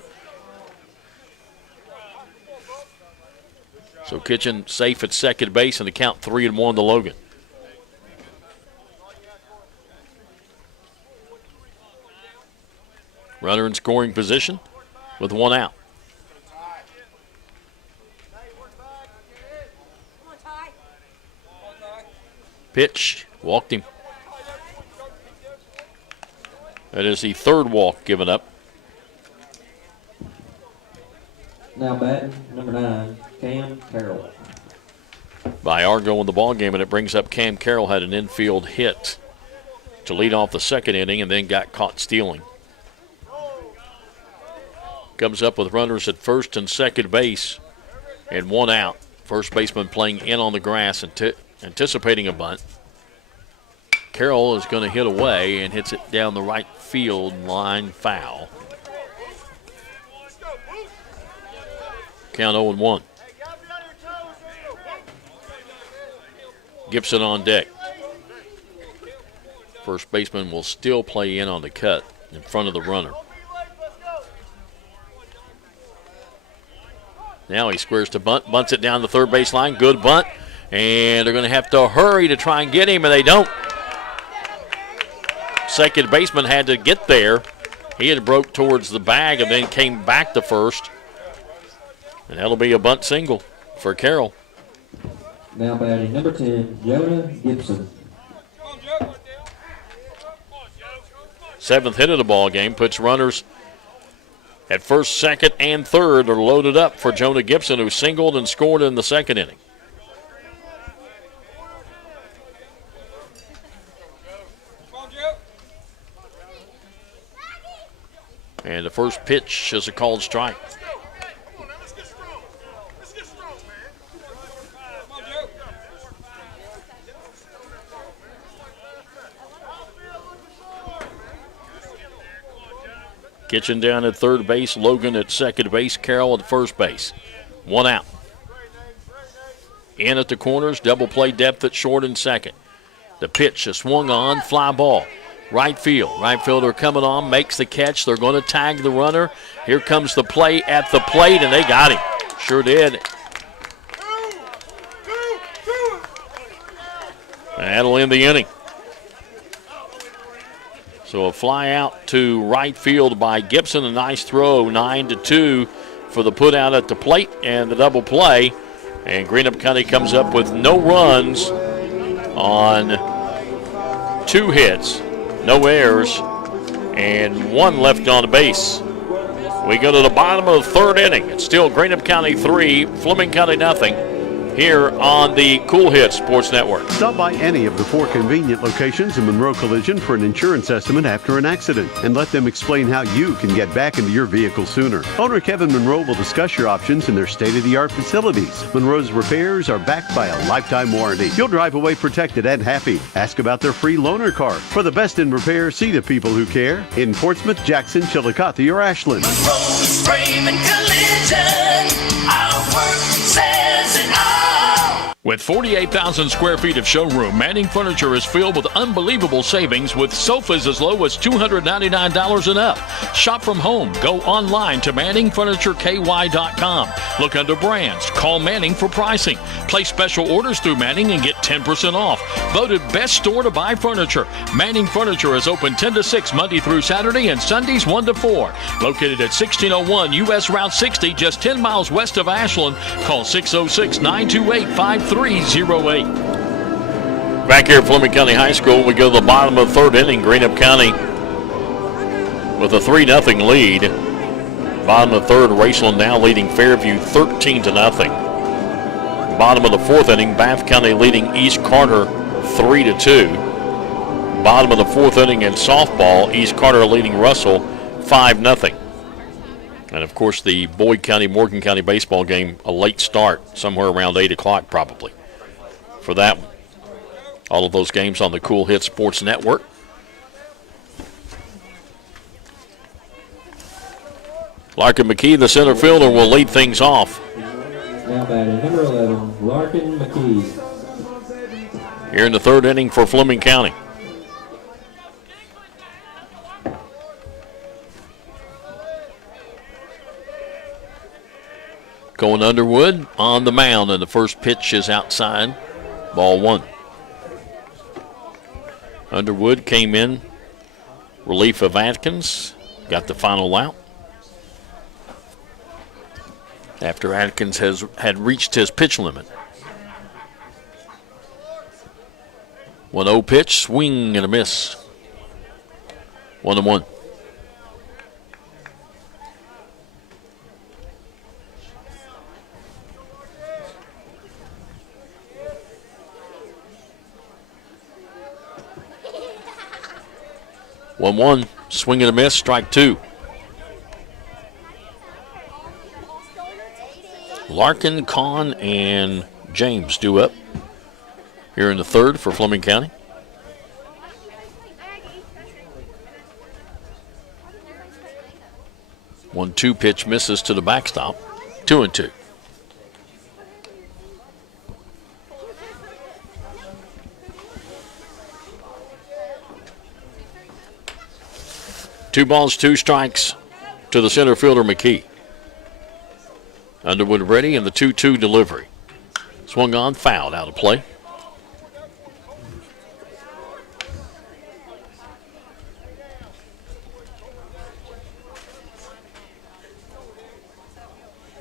So Kitchen safe at second base, and the count 3-1 to Logan. Runner in scoring position with one out. Pitch, walked him. That is the third walk given up. Now batting, number 9, Cam Carroll. By Argo in the ball game, and it brings up Cam Carroll. Had an infield hit to lead off the second inning and then got caught stealing. Comes up with runners at first and second base and one out. First baseman playing in on the grass and anticipating a bunt. Carroll is going to hit away and hits it down the right field line, foul. Count 0-1. Gibson on deck. First baseman will still play in on the cut in front of the runner. Now he squares to bunt, bunts it down the third base line. Good bunt. And they're going to have to hurry to try and get him, and they don't. Second baseman had to get there. He had broke towards the bag and then came back to first. And that'll be a bunt single for Carroll. Now batting, number 10, Jonah Gibson. Seventh hit of the ball game puts runners at first, second, and third are loaded up for Jonah Gibson, who singled and scored in the second inning. And the first pitch is a called strike. Kitchen down at third base, Logan at second base, Carroll at first base. One out. In at the corners, double play depth at short and second. The pitch is swung on, fly ball. Right field. Right fielder coming on, makes the catch. They're going to tag the runner. Here comes the play at the plate, and they got him. Sure did. And that'll end the inning. So a fly out to right field by Gibson. A nice throw, 9-2 for the put out at the plate and the double play. And Greenup County comes up with no runs on 2 hits, no errors, and 1 left on the base. We go to the bottom of the third inning. It's still Greenup County 3, Fleming County nothing, here on the Cool Hits Sports Network. Stop by any of the 4 convenient locations in Monroe Collision for an insurance estimate after an accident and let them explain how you can get back into your vehicle sooner. Owner Kevin Monroe will discuss your options in their state-of-the-art facilities. Monroe's repairs are backed by a lifetime warranty. You'll drive away protected and happy. Ask about their free loaner car. For the best in repair, see the people who care in Portsmouth, Jackson, Chillicothe, or Ashland. Monroe's Frame and Collision. Our work says it all. With 48,000 square feet of showroom, Manning Furniture is filled with unbelievable savings with sofas as low as $299 and up. Shop from home. Go online to ManningFurnitureKY.com. Look under brands. Call Manning for pricing. Place special orders through Manning and get 10% off. Voted best store to buy furniture. Manning Furniture is open 10 to 6 Monday through Saturday and Sundays 1 to 4. Located at 1601 U.S. Route 60, just 10 miles west of Ashland. Call 606-928-5308. Back here at Fleming County High School, we go to the bottom of the third inning. Greenup County with a 3-0 lead. Bottom of the third, Raceland now leading Fairview 13-0. Bottom of the fourth inning, Bath County leading East Carter 3-2. Bottom of the fourth inning in softball, East Carter leading Russell 5-0. And, of course, the Boyd County-Morgan County baseball game, a late start, somewhere around 8 o'clock probably for that one. All of those games on the Cool Hit Sports Network. Larkin McKee, the center fielder, will lead things off. Now batting number 11, Larkin McKee. Here in the third inning for Fleming County. Going Underwood on the mound, and the first pitch is outside. Ball 1. Underwood came in, relief of Atkins, got the final out. After Atkins had reached his pitch limit. 1-0 pitch, swing and a miss. 1-1. One, swing and a miss, strike 2. Larkin, Kahn, and James due up here in the third for Fleming County. One-two pitch misses to the backstop. 2-2. Two balls, 2 strikes to the center fielder, McKee. Underwood ready, and the 2-2 delivery. Swung on, fouled, out of play.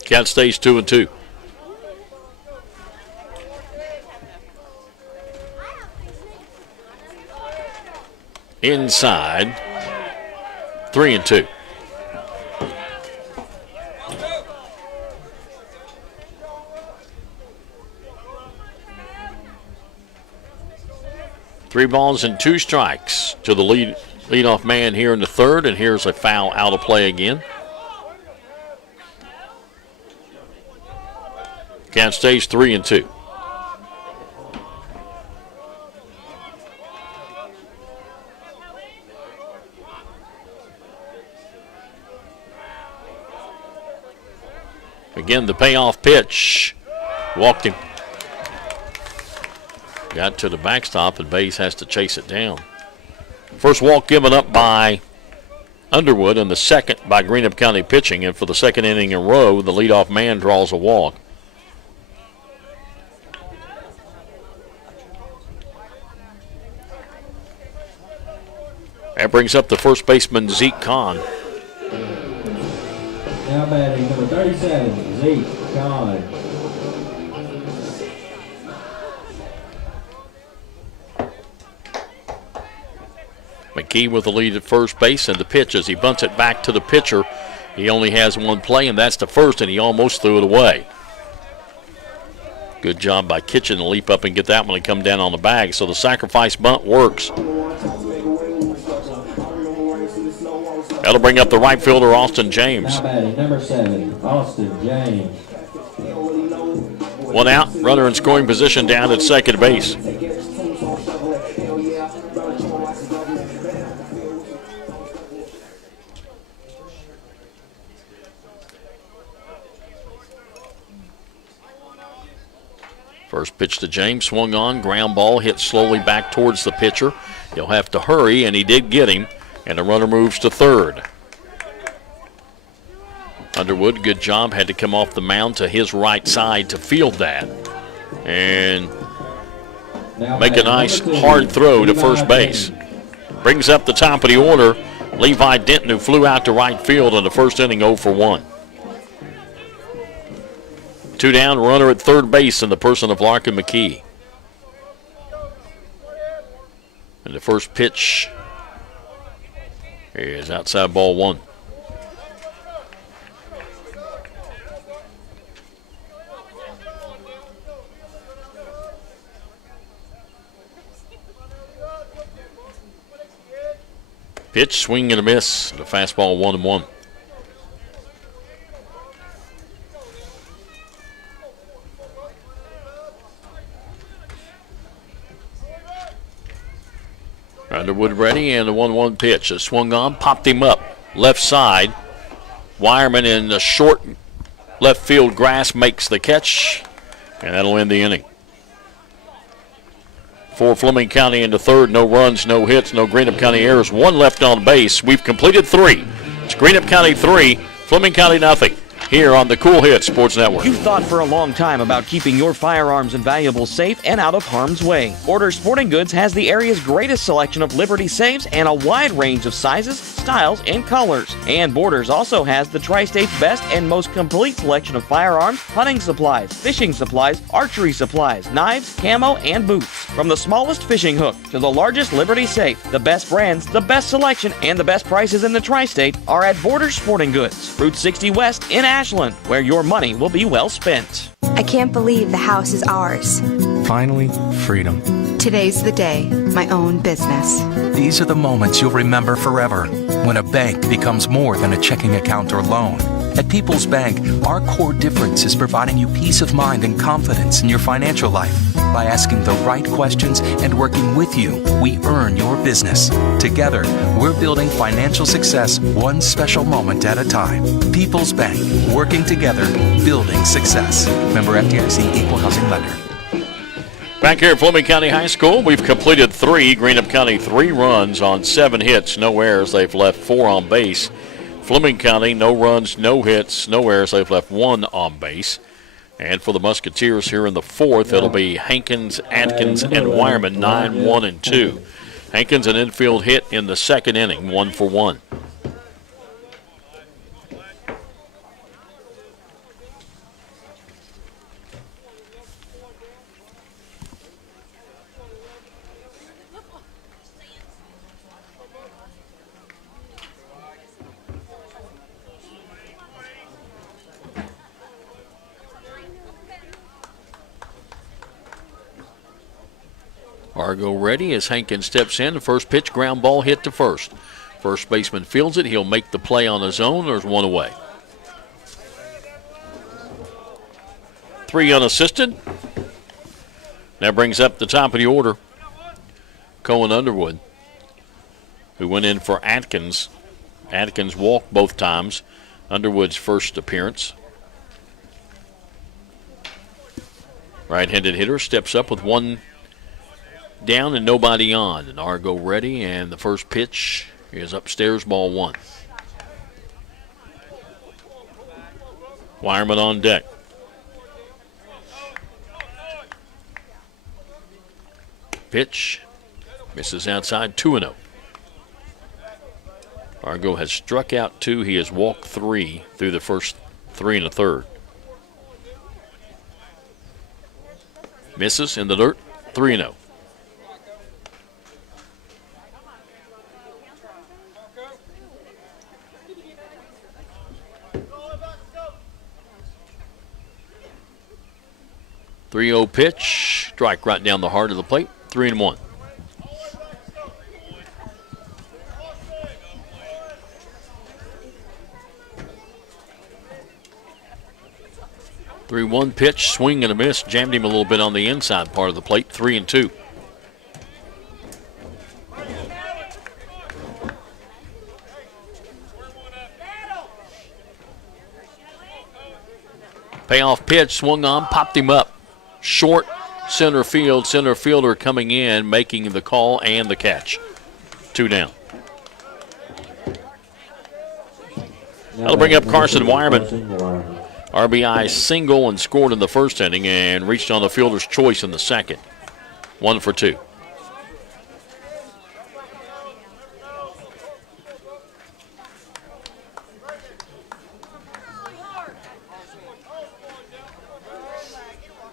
Count stays 2-2. Inside. 3-2. Three balls and 2 strikes to the leadoff man here in the third, and here's a foul out of play again. Count stays 3-2. Again, the payoff pitch. Walked him. Got to the backstop, and Bays has to chase it down. First walk given up by Underwood, and the second by Greenup County pitching. And for the second inning in a row, the leadoff man draws a walk. That brings up the first baseman, Zeke Kahn. Now batting number 37, Zeke Kahn. McKee with the lead at first base, and the pitch as he bunts it back to the pitcher. He only has one play, and that's the first, and he almost threw it away. Good job by Kitchen to leap up and get that one and come down on the bag. So the sacrifice bunt works. That'll bring up the right fielder, Austin James. Now batting number 7, Austin James. One out, runner in scoring position down at second base. First pitch to James, swung on, ground ball, hit slowly back towards the pitcher. He'll have to hurry, and he did get him, and the runner moves to third. Underwood, good job, had to come off the mound to his right side to field that. And make a nice hard throw to first base. Brings up the top of the order, Levi Denton, who flew out to right field in the first inning, 0 for 1. 2 down, runner at third base in the person of Larkin McKee. And the first pitch is outside ball 1. Pitch, swing and a miss. The fastball 1-1. Underwood ready, and the 1-1 pitch. It swung on, popped him up. Left side. Wireman in the short left field grass makes the catch, and that'll end the inning. For Fleming County into third, no runs, no hits, no Greenup County errors. 1 left on base. We've completed 3. It's Greenup County 3, Fleming County nothing. Here on the Cool Hits Sports Network. You've thought for a long time about keeping your firearms and valuables safe and out of harm's way. Borders Sporting Goods has the area's greatest selection of Liberty safes and a wide range of sizes, styles, and colors. And Borders also has the Tri-State's best and most complete selection of firearms, hunting supplies, fishing supplies, archery supplies, knives, camo, and boots. From the smallest fishing hook to the largest Liberty safe, the best brands, the best selection, and the best prices in the Tri-State are at Borders Sporting Goods, Route 60 West in Ashland, where your money will be well spent. I can't believe the house is ours. Finally, freedom. Today's the day, my own business. These are the moments you'll remember forever, when a bank becomes more than a checking account or loan. At People's Bank, our core difference is providing you peace of mind and confidence in your financial life. By asking the right questions and working with you, we earn your business. Together, we're building financial success one special moment at a time. People's Bank, working together, building success. Member FDIC, Equal Housing Lender. Back here at Fleming County High School, we've completed 3. Greenup County 3 runs on 7 hits, no errors. They've left 4 on base. Fleming County, no runs, no hits, no errors. They've left 1 on base. And for the Musketeers here in the 4th, it'll be Hankins, Atkins, and Wireman, 9, 1, and 2. Hankins, an infield hit in the 2nd inning, 1 for 1. Argo ready as Hankins steps in. The first pitch, ground ball hit to first. First baseman fields it. He'll make the play on his own. There's 1 away. 3 unassisted. That brings up the top of the order. Cohen Underwood, who went in for Atkins. Atkins walked both times. Underwood's first appearance. Right-handed hitter steps up with 1 down and nobody on. And Argo ready, and the first pitch is upstairs, ball 1. Wireman on deck. Pitch misses outside, 2-0. Argo has struck out 2. He has walked 3 through the first 3 1/3. Misses in the dirt, 3-0. .30 pitch, strike right down the heart of the plate, 3-1. .31 pitch, swing and a miss, jammed him a little bit on the inside part of the plate, 3-2. Payoff pitch, swung on, popped him up. Short, center field. Center fielder coming in, making the call and the catch. 2 down. That'll bring up Carson Wireman. RBI single and scored in the first inning and reached on the fielder's choice in the second. 1 for 2.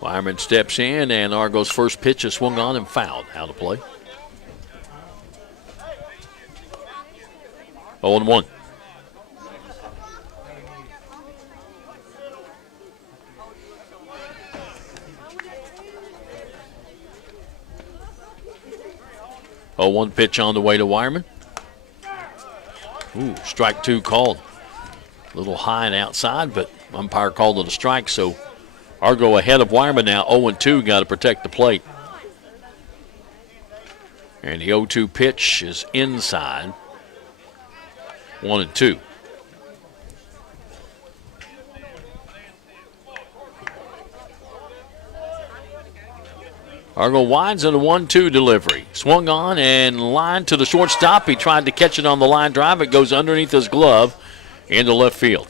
Wireman steps in, and Argo's first pitch is swung on and fouled. Out of play. 0-1. Oh, 1 pitch on the way to Wireman. Ooh, strike 2 called. A little high and outside, but umpire called it a strike, so Argo ahead of Wireman now. 0-2, got to protect the plate. And the 0-2 pitch is inside. 1-2. Argo winds in a 1-2 delivery. Swung on and lined to the shortstop. He tried to catch it on the line drive. It goes underneath his glove into left field.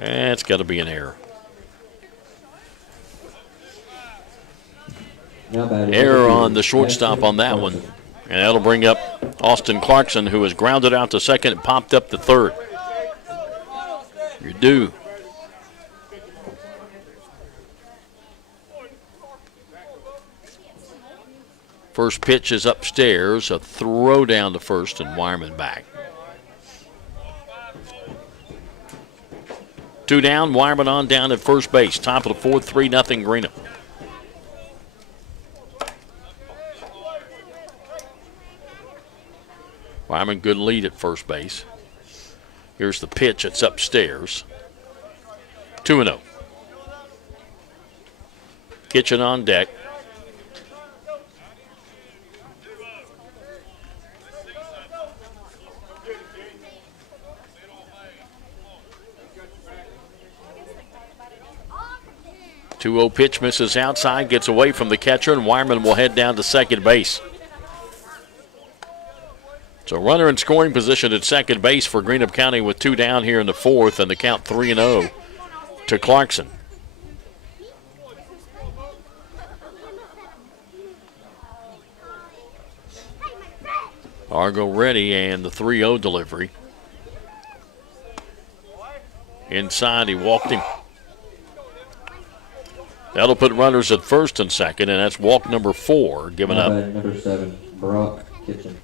It's got to be an error. Error on the shortstop on that one. And that'll bring up Austin Clarkson, who has grounded out to second and popped up to third. You're due. First pitch is upstairs, a throw down to first, and Wireman back. 2 down, Wireman on down at first base. Top of the 4th, 3-0 Greenup. Wireman, good lead at first base. Here's the pitch, it's upstairs. 2-0. Kitchen on deck. Two-0 pitch misses outside, gets away from the catcher, and Wireman will head down to second base. So runner in scoring position at second base for Greenup County with 2 down here in the 4th, and the count 3-0 to Clarkson. Argo ready, and the 3-0 delivery. Inside, he walked him. That'll put runners at first and second, and that's walk number 4 given up. Number 7, Brock Kitchen.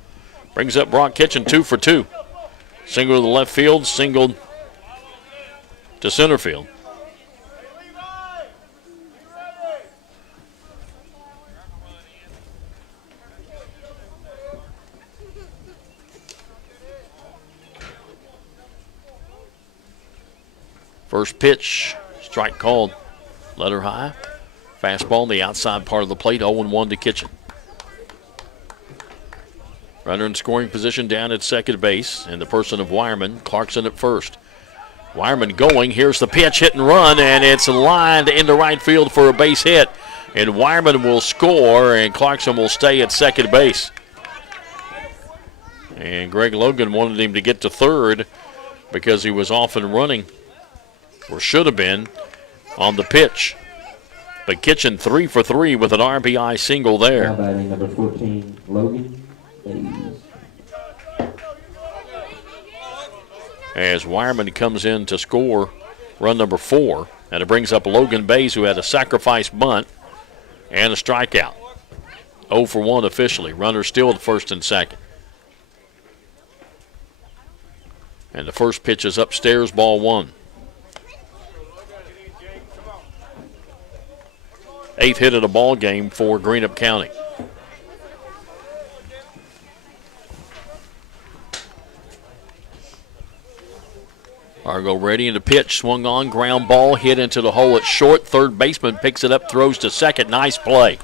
Brings up Brock Kitchen, 2 for 2. Single to the left field, single to center field. First pitch, strike called. Letter high. Fastball on the outside part of the plate, 0-1 to Kitchen. Runner in scoring position down at second base, in the person of Wireman. Clarkson at first. Wireman going. Here's the pitch, hit and run, and it's lined into right field for a base hit. And Wireman will score, and Clarkson will stay at second base. And Greg Logan wanted him to get to third because he was off and running, or should have been, on the pitch. But Kitchen 3 for 3 with an RBI single there. Now batting number 14, Logan Hayes. As Wireman comes in to score run number 4, and it brings up Logan Bays, who had a sacrifice bunt and a strikeout. 0 for 1 officially. Runners still at first and second. And the first pitch is upstairs, ball 1. 8th hit of the ball game for Greenup County. Argo ready in the pitch, swung on, ground ball, hit into the hole at short. Third baseman picks it up, throws to second. Nice play.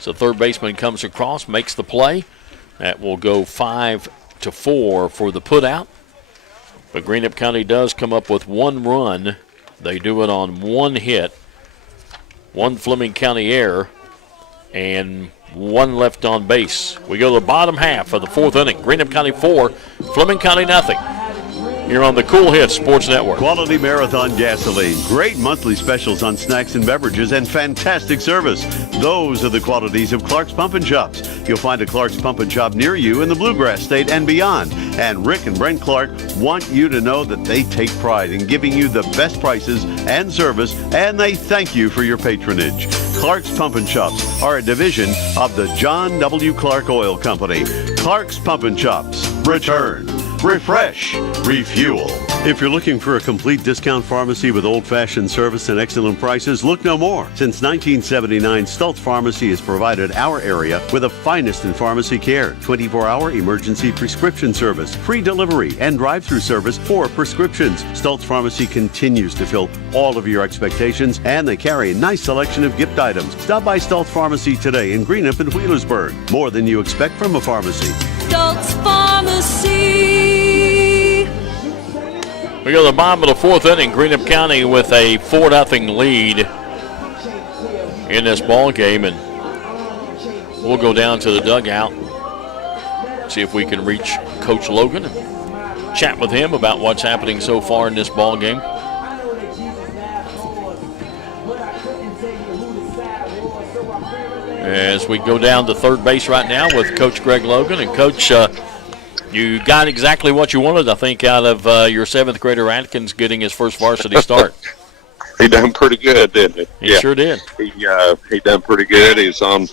So third baseman comes across, makes the play. That will go 5-4 for the putout. But Greenup County does come up with 1 run They do it on one hit, one Fleming County error, and one left on base. We go to the bottom half of the fourth inning. Greenup County 4, Fleming County nothing. Here on the Cool Hits Sports Network. Quality Marathon gasoline, great monthly specials on snacks and beverages, and fantastic service. Those are the qualities of Clark's Pump and Shops. You'll find a Clark's Pump and Shop near you in the Bluegrass State and beyond. And Rick and Brent Clark want you to know that they take pride in giving you the best prices and service, and they thank you for your patronage. Clark's Pump and Shops are a division of the John W. Clark Oil Company. Clark's Pump and Shops. Return. Refresh. Refuel. If you're looking for a complete discount pharmacy with old-fashioned service and excellent prices, look no more. Since 1979, Stultz Pharmacy has provided our area with the finest in pharmacy care, 24-hour emergency prescription service, free delivery, and drive-through service for prescriptions. Stultz Pharmacy continues to fill all of your expectations, and they carry a nice selection of gift items. Stop by Stultz Pharmacy today in Greenup and Wheelersburg. More than you expect from a pharmacy. Stultz Pharmacy. We go to the bottom of the fourth inning. Greenup County with a 4-0 lead in this ball game, and we'll go down to the dugout, see if we can reach Coach Logan and chat with him about what's happening so far in this ball game. As we go down to third base right now with Coach Greg Logan. And Coach, you got exactly what you wanted, I think, out of your seventh grader Atkins getting his first varsity start. He done pretty good, didn't he? He sure did. He done pretty good. He was on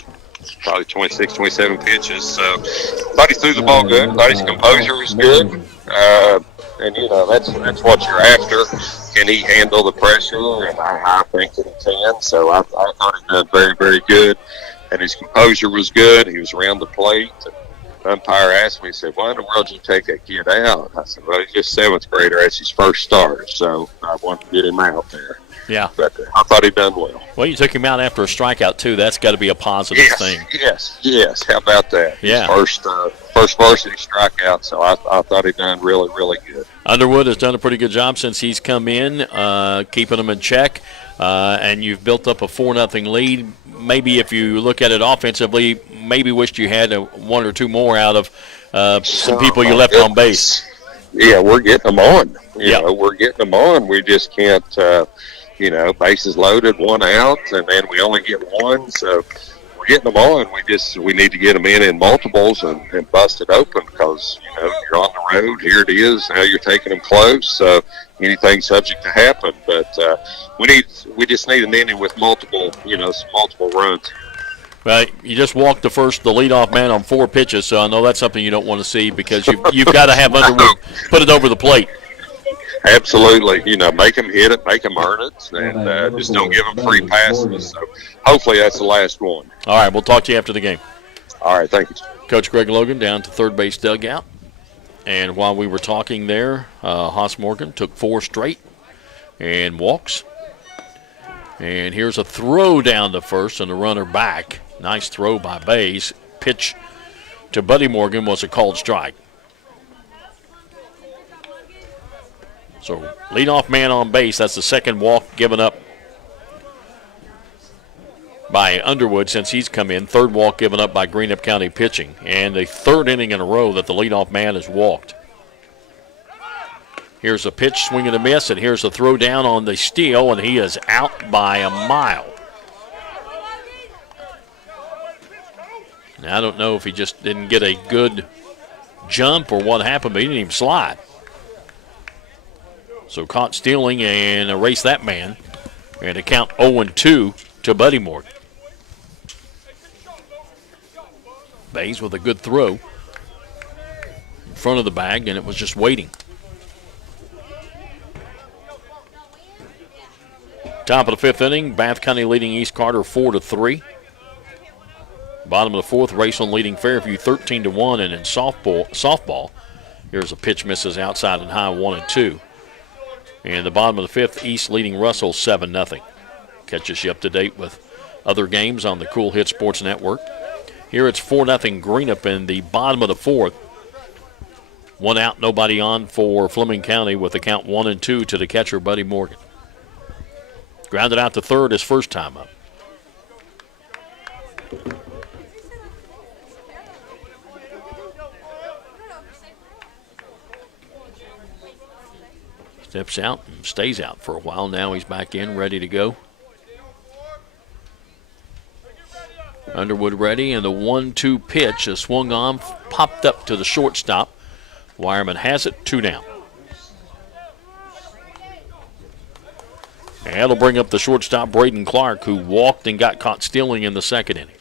probably 26, 27 pitches. So thought he threw the ball good. Thought his composure was good. And, you know, that's what you're after. Can he handle the pressure? And I think that he can. So I thought he done very, very good. And his composure was good. He was around the plate. And the umpire asked me, he said, why in the world did you take that kid out? I said, well, he's just seventh grader. That's his first start. So I wanted to get him out there. Yeah. But I thought he'd done well. Well, you took him out after a strikeout, too. That's got to be a positive thing. Yes. How about that? Yeah. His first varsity strikeout, so I thought he'd done really, really good. Underwood has done a pretty good job since he's come in, keeping them in check, and you've built up a 4-0 lead. Maybe if you look at it offensively, maybe wished you had one or two more out of some people you left on base. Yeah, we're getting them on. You know, we're getting them on. We just can't, bases loaded, one out, and then we only get one. So we're getting them on. We need to get them in multiples and bust it open because, you're on the road. Here it is. Now you're taking them close. So anything's subject to happen. But we just need an inning with multiple runs. Right, you just walked the leadoff man on 4 pitches, so I know that's something you don't want to see because you've got to have Underwood put it over the plate. Absolutely, make them hit it, make them earn it, and just don't give them free passes. So hopefully that's the last one. All right, we'll talk to you after the game. All right, thank you. Coach Greg Logan down to third base dugout. And while we were talking there, Haas Morgan took 4 straight and walks. And here's a throw down to first and a runner back. Nice throw by Bays. Pitch to Buddy Morgan was a called strike. So leadoff man on base. That's the second walk given up by Underwood since he's come in. Third walk given up by Greenup County pitching. And the third inning in a row that the leadoff man has walked. Here's a pitch, swing and a miss, and here's a throw down on the steal, and he is out by a mile. Now, I don't know if he just didn't get a good jump or what happened, but he didn't even slide. So caught stealing and erase that man. And to count 0-2 to Buddy Morgan. Bays with a good throw in front of the bag, and it was just waiting. Top of the fifth inning, Bath County leading East Carter 4-3. Bottom of the fourth, Raceland leading Fairview 13-1, and in softball, here's a pitch misses outside and high 1-2. And the bottom of the fifth, East leading Russell 7-0. Catches you up to date with other games on the Cool Hit Sports Network. Here it's 4-0 Greenup in the bottom of the fourth. One out, nobody on for Fleming County with the count 1-2 to the catcher, Buddy Morgan. Grounded out to third his first time up. Steps out and stays out for a while. Now he's back in, ready to go. Underwood ready, and the 1-2 pitch is swung on, popped up to the shortstop. Wireman has it, 2 down. And that'll bring up the shortstop, Braden Clark, who walked and got caught stealing in the second inning.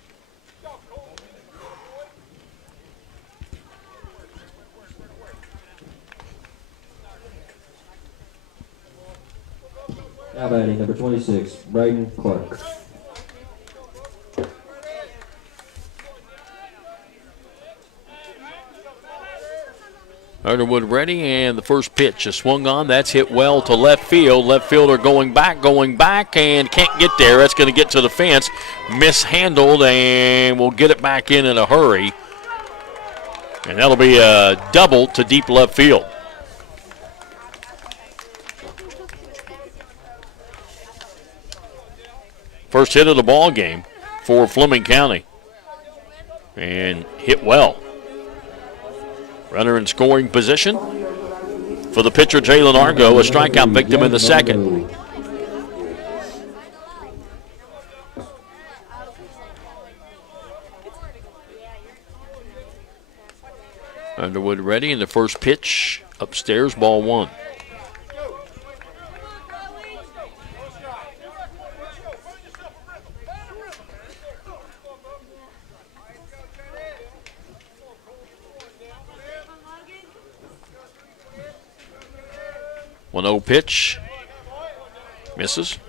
Now batting, number 26, Braden Clark. Underwood ready, and the first pitch is swung on. That's hit well to left field. Left fielder going back, and can't get there. That's going to get to the fence. Mishandled, and we'll get it back in a hurry. And that'll be a double to deep left field. First hit of the ball game for Fleming County. And hit well. Runner in scoring position for the pitcher, Jalen Argo, a strikeout victim in the second. Underwood ready, and the first pitch upstairs, ball 1. One 0 pitch. Misses.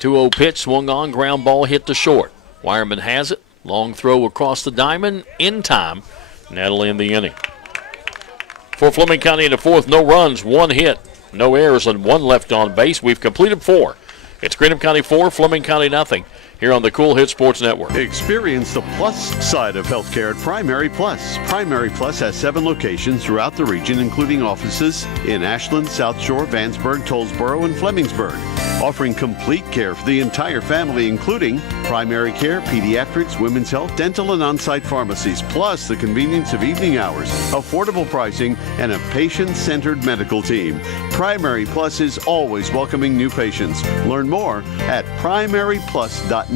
Two 0 pitch, swung on, ground ball hit to short. Wireman has it. Long throw across the diamond in time. And that'll end the inning. For Fleming County in the fourth, no runs, 1 hit. No errors and 1 left on base. We've completed 4. It's Greenup County 4, Fleming County nothing. Here on the Cool Hit Sports Network. Experience the plus side of healthcare at Primary Plus. Primary Plus has 7 locations throughout the region, including offices in Ashland, South Shore, Vandsburg, Tollsboro, and Flemingsburg, offering complete care for the entire family, including primary care, pediatrics, women's health, dental, and on-site pharmacies, plus the convenience of evening hours, affordable pricing, and a patient-centered medical team. Primary Plus is always welcoming new patients. Learn more at primaryplus.net.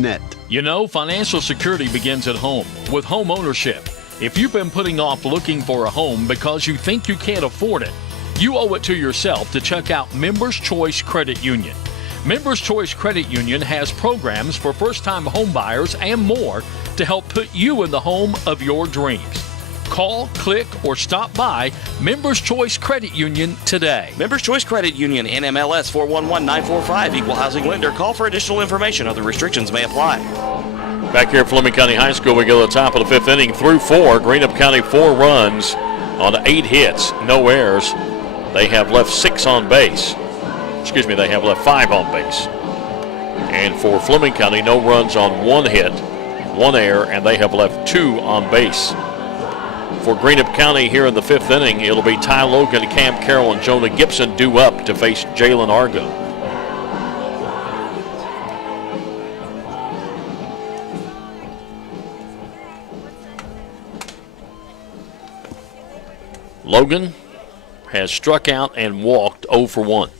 You know, financial security begins at home with home ownership. If you've been putting off looking for a home because you think you can't afford it, you owe it to yourself to check out Members Choice Credit Union. Members Choice Credit Union has programs for first-time home buyers and more to help put you in the home of your dreams. Call, click, or stop by Members Choice Credit Union today. Members Choice Credit Union, NMLS 411945, Equal Housing Lender. Call for additional information. Other restrictions may apply. Back here at Fleming County High School, we go to the top of the 5th inning through 4. Greenup County 4 runs on 8 hits, no errors. They have left 6 on base. They have left 5 on base. And for Fleming County, no runs on 1 hit, 1 error, and they have left 2 on base. For Greenup County here in the 5th inning, it'll be Ty Logan, Cam Carroll, and Jonah Gibson due up to face Jalen Argo. Logan has struck out and walked 0 for 1.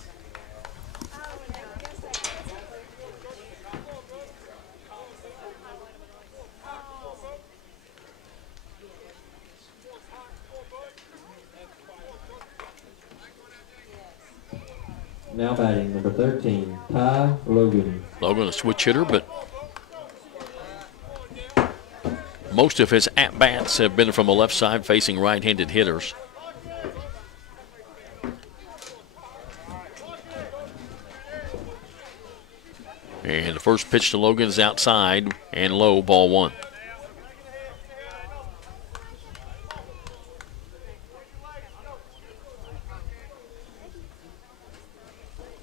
Now batting, number 13, Ty Logan. Logan, a switch hitter, but most of his at-bats have been from the left side facing right-handed hitters. And the first pitch to Logan is outside and low, ball 1.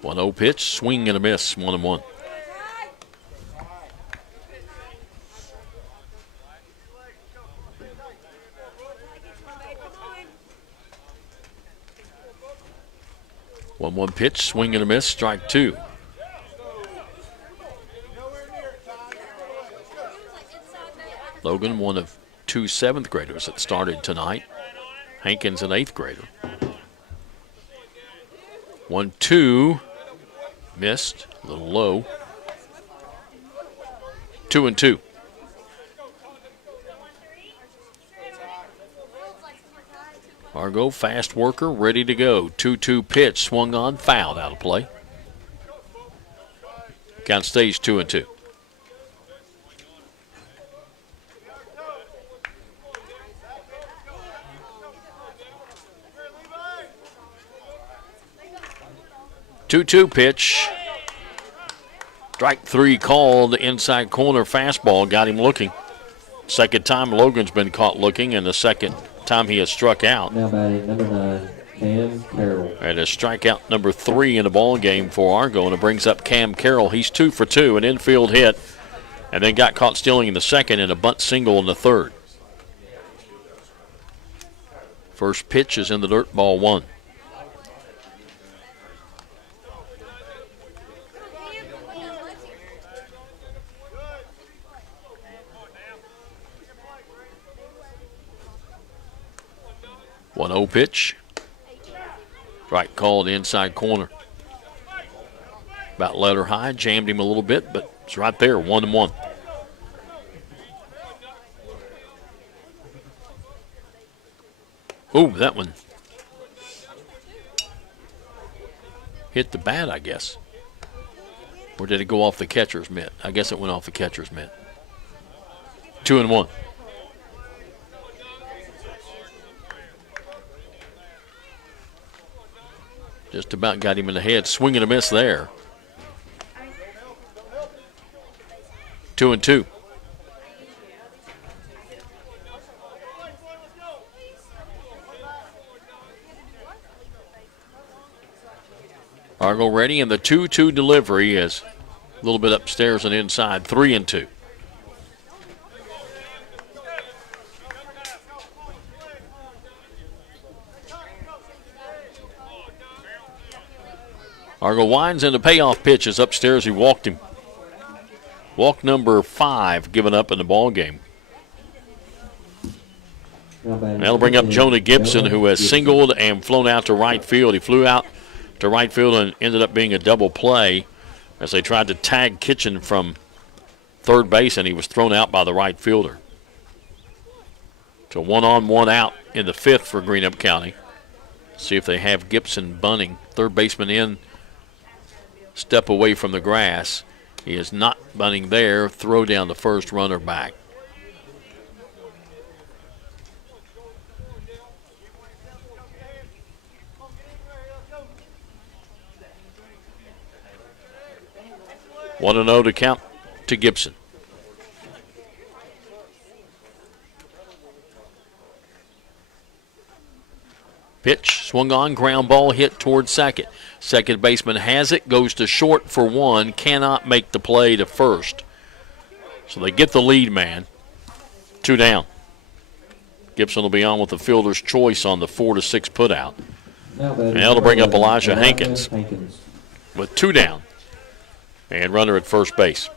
One 0 pitch, swing and a miss, 1-1. 1-1 pitch, swing and a miss, strike 2. Logan, one of 2 7th graders that started tonight. Hankins, an 8th grader. 1-2, missed, a little low. 2-2. Argo, fast worker, ready to go. 2-2 pitch, swung on, fouled, out of play. Count stays 2-2. Two pitch. Strike 3 called, inside corner fastball, got him looking. Second time Logan's been caught looking, and the second time he has struck out. Now batting number 9, Cam Carroll. And a strikeout number 3 in the ball game for Argo, and it brings up Cam Carroll. He's 2 for 2, an infield hit, and then got caught stealing in the second and a bunt single in the third. First pitch is in the dirt, ball 1. One 0 pitch. Strike called inside corner. About letter high, jammed him a little bit, but it's right there, 1-1. Ooh, that one hit the bat, I guess. Or did it go off the catcher's mitt? I guess it went off the catcher's mitt. 2-1. Just about got him in the head. Swing and a miss there. 2-2. Argo ready, and the 2-2 delivery is a little bit upstairs and inside. 3-2. Argo winds into payoff pitches upstairs. He walked him. Walk number 5 given up in the ball game. That'll bring up Jonah Gibson, who has singled and flown out to right field. He flew out to right field and ended up being a double play as they tried to tag Kitchen from third base, and he was thrown out by the right fielder. So 1 on, 1 out in the 5th for Greenup County. See if they have Gibson bunting. Third baseman in. Step away from the grass. He is not bunting there. Throw down the first, runner back. One 1-0 to count to Gibson. Pitch, swung on, ground ball hit towards second. Second baseman has it, goes to short for 1, cannot make the play to first. So they get the lead man. 2 down. Gibson will be on with the fielder's choice on the 4-6 putout. And that'll bring up Elijah Hankins with 2 down and runner at first base.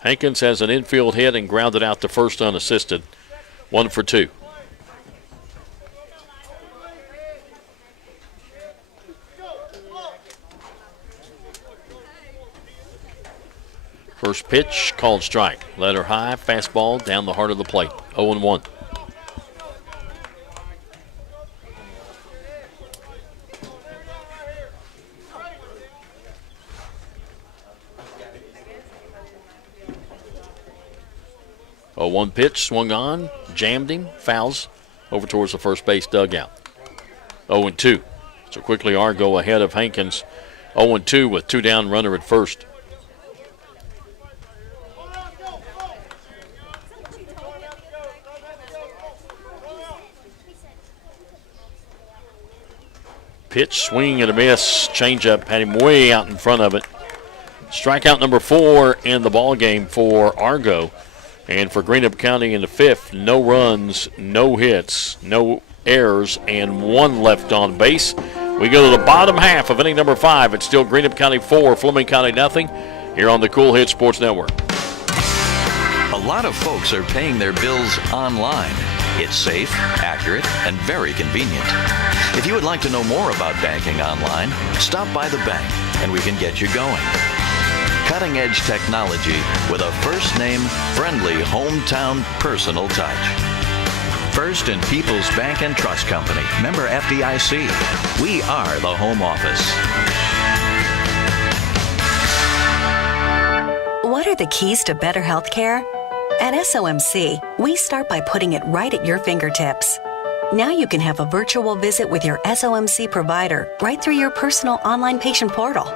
Hankins has an infield hit and grounded out to first unassisted. 1 for 2. First pitch, called strike. Letter high, fastball down the heart of the plate. 0-1. A 1 pitch, swung on, jammed him, fouls over towards the first base dugout. 0-2. So quickly Argo ahead of Hankins. 0-2 with 2 down, runner at first. Pitch, swing and a miss. Changeup had him way out in front of it. Strikeout number 4 in the ball game for Argo. And for Greenup County in the 5th, no runs, no hits, no errors, and 1 left on base. We go to the bottom half of inning number 5. It's still Greenup County 4, Fleming County nothing. Here on the Cool Hit Sports Network. A lot of folks are paying their bills online. It's safe, accurate, and very convenient. If you would like to know more about banking online, stop by the bank and we can get you going. Cutting-edge technology with a first-name, friendly, hometown, personal touch. First and People's Bank and Trust Company, member FDIC. We are the home office. What are the keys to better health care? At SOMC, we start by putting it right at your fingertips. Now you can have a virtual visit with your SOMC provider right through your personal online patient portal.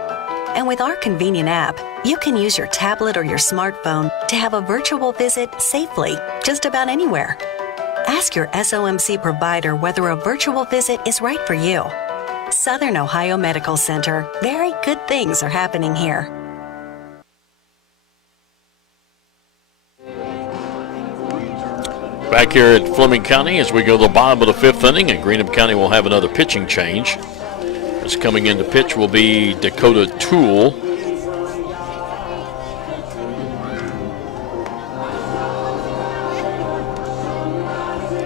And with our convenient app, you can use your tablet or your smartphone to have a virtual visit safely, just about anywhere. Ask your SOMC provider whether a virtual visit is right for you. Southern Ohio Medical Center. Very good things are happening here. Back here at Fleming County as we go to the bottom of the 5th inning, and Greenup County will have another pitching change. This coming into pitch will be Dakota Toole.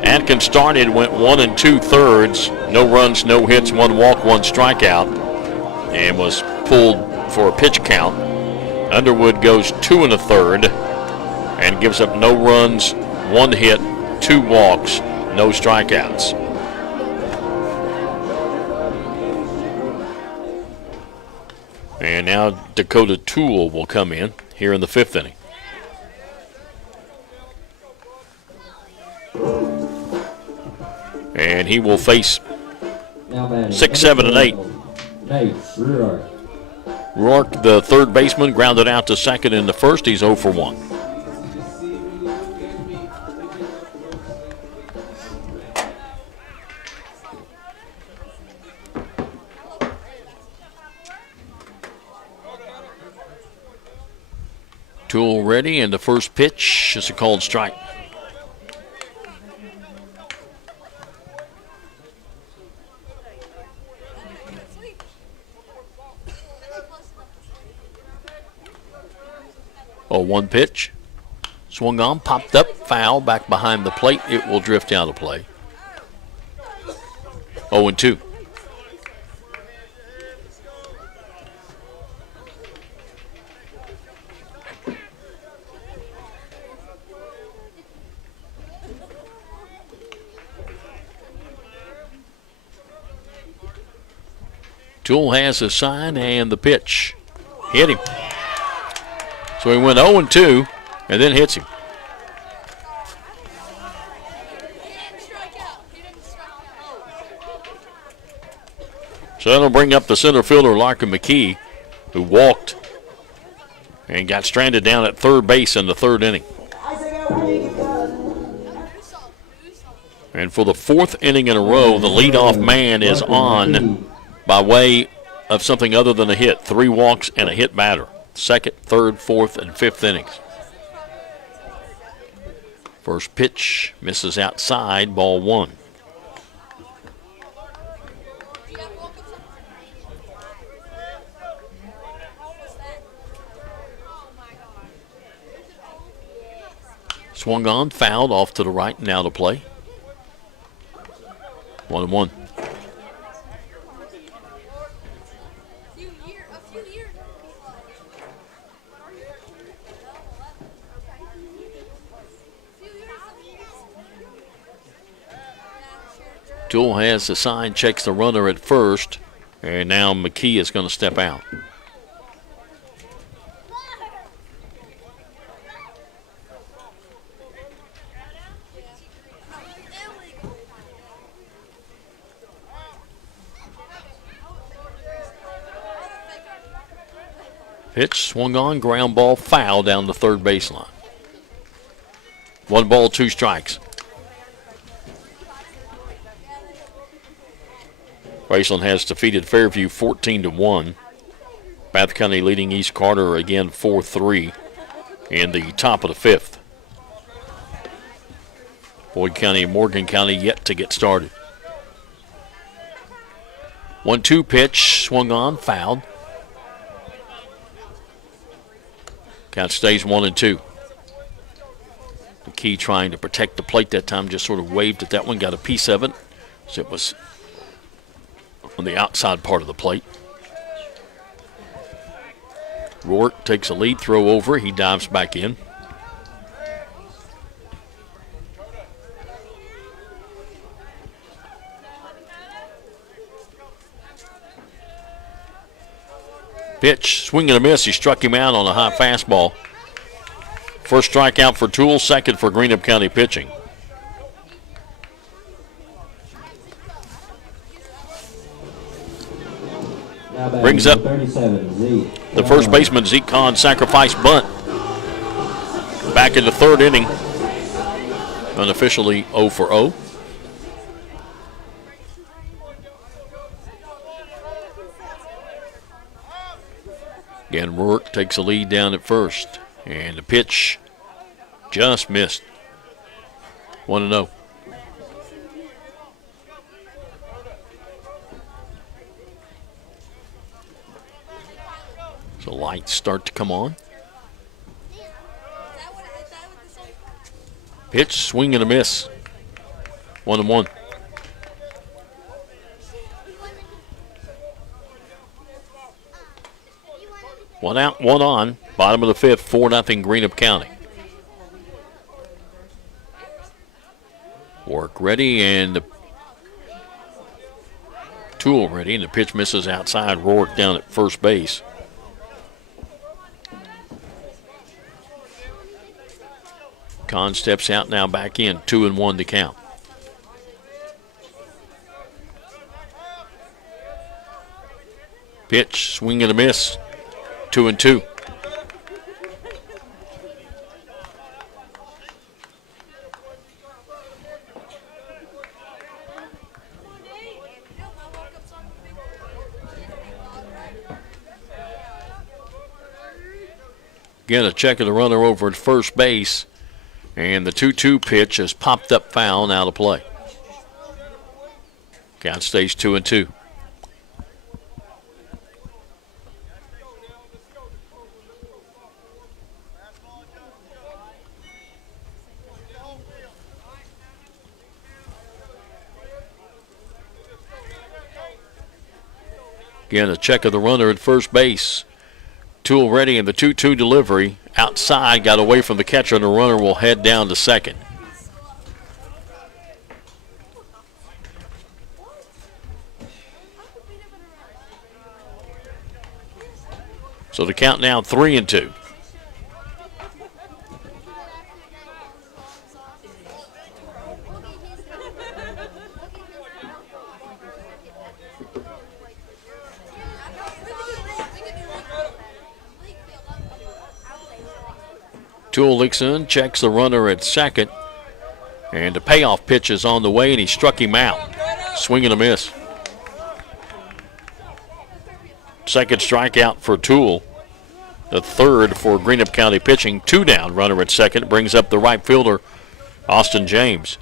Atkins started, went 1 2/3, no runs, no hits, 1 walk, 1 strikeout, and was pulled for a pitch count. Underwood goes 2 1/3 and gives up no runs, 1 hit, 2 walks, no strikeouts. And now Dakota Toole will come in here in the 5th inning. And he will face 6, 7, and 8. Rourke, the third baseman, grounded out to second in the first. He's 0 for 1. Toole ready, and the first pitch is a called strike. Oh, 1 pitch. Swung on, popped up, foul, back behind the plate. It will drift out of play. 0 2. Toole has a sign and the pitch. Hit him. So he went 0 2 and then hits him. So that'll bring up the center fielder, Larkin McKee, who walked and got stranded down at third base in the 3rd inning. And for the 4th inning in a row, the leadoff man is on by way of something other than a hit. 3 walks and a hit batter. 2nd, 3rd, 4th, and 5th innings. First pitch misses outside, ball 1. Swung on, fouled off to the right, now to play. 1-1. Toole has the sign, checks the runner at first, and now McKee is going to step out. Pitch swung on, ground ball, foul down the 3rd baseline. 1 ball, 2 strikes. Graceland has defeated Fairview 14-1. Bath County leading East Carter again 4-3 in the top of the 5th. Boyd County and Morgan County yet to get started. 1-2 pitch, swung on, fouled. Count stays 1-2. McKee trying to protect the plate that time, just sort of waved at that one, got a piece of it. So it was on the outside part of the plate. Rourke takes a lead, throw over, he dives back in. Pitch, swing and a miss. He struck him out on a high fastball. First strikeout for Toole, second for Greenup County pitching. Brings up the first baseman, Zeke Kahn, sacrifice bunt. Back in the third inning. Unofficially 0 for 0. Again, Rourke takes a lead down at first. And the pitch just missed. 1-0. So lights start to come on. Pitch, swing and a miss. 1-1. One out, one on. Bottom of the fifth, 4-0 Greenup County. Work ready and the Toole ready, and the pitch misses outside. Rourke down at first base. Kahn steps out now, back in. 2-1 to count. Pitch, swing and a miss. 2-2. Again, a check of the runner over at first base. And the 2-2 pitch has popped up foul and out of play. Count stays 2-2. Again, a check of the runner at first base. Toole ready, and the 2-2 delivery outside got away from the catcher, and the runner will head down to second. So the count now 3-2. Toole licks in, checks the runner at second, and the payoff pitch is on the way, and he struck him out. Swing and a miss. Second strikeout for Toole. The third for Greenup County pitching. 2 down, runner at second. Brings up the right fielder, Austin James.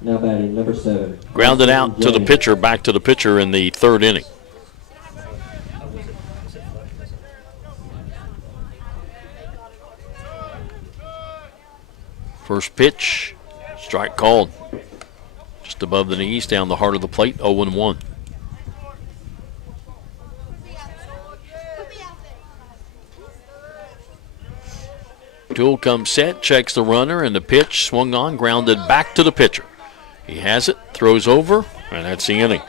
Now batting number 7. Grounded out to the pitcher, back to the pitcher in the third inning. First pitch, strike called. Just above the knees, down the heart of the plate, 0-1. Toole comes set, checks the runner, and the pitch swung on, grounded back to the pitcher. He has it, throws over, and that's the inning.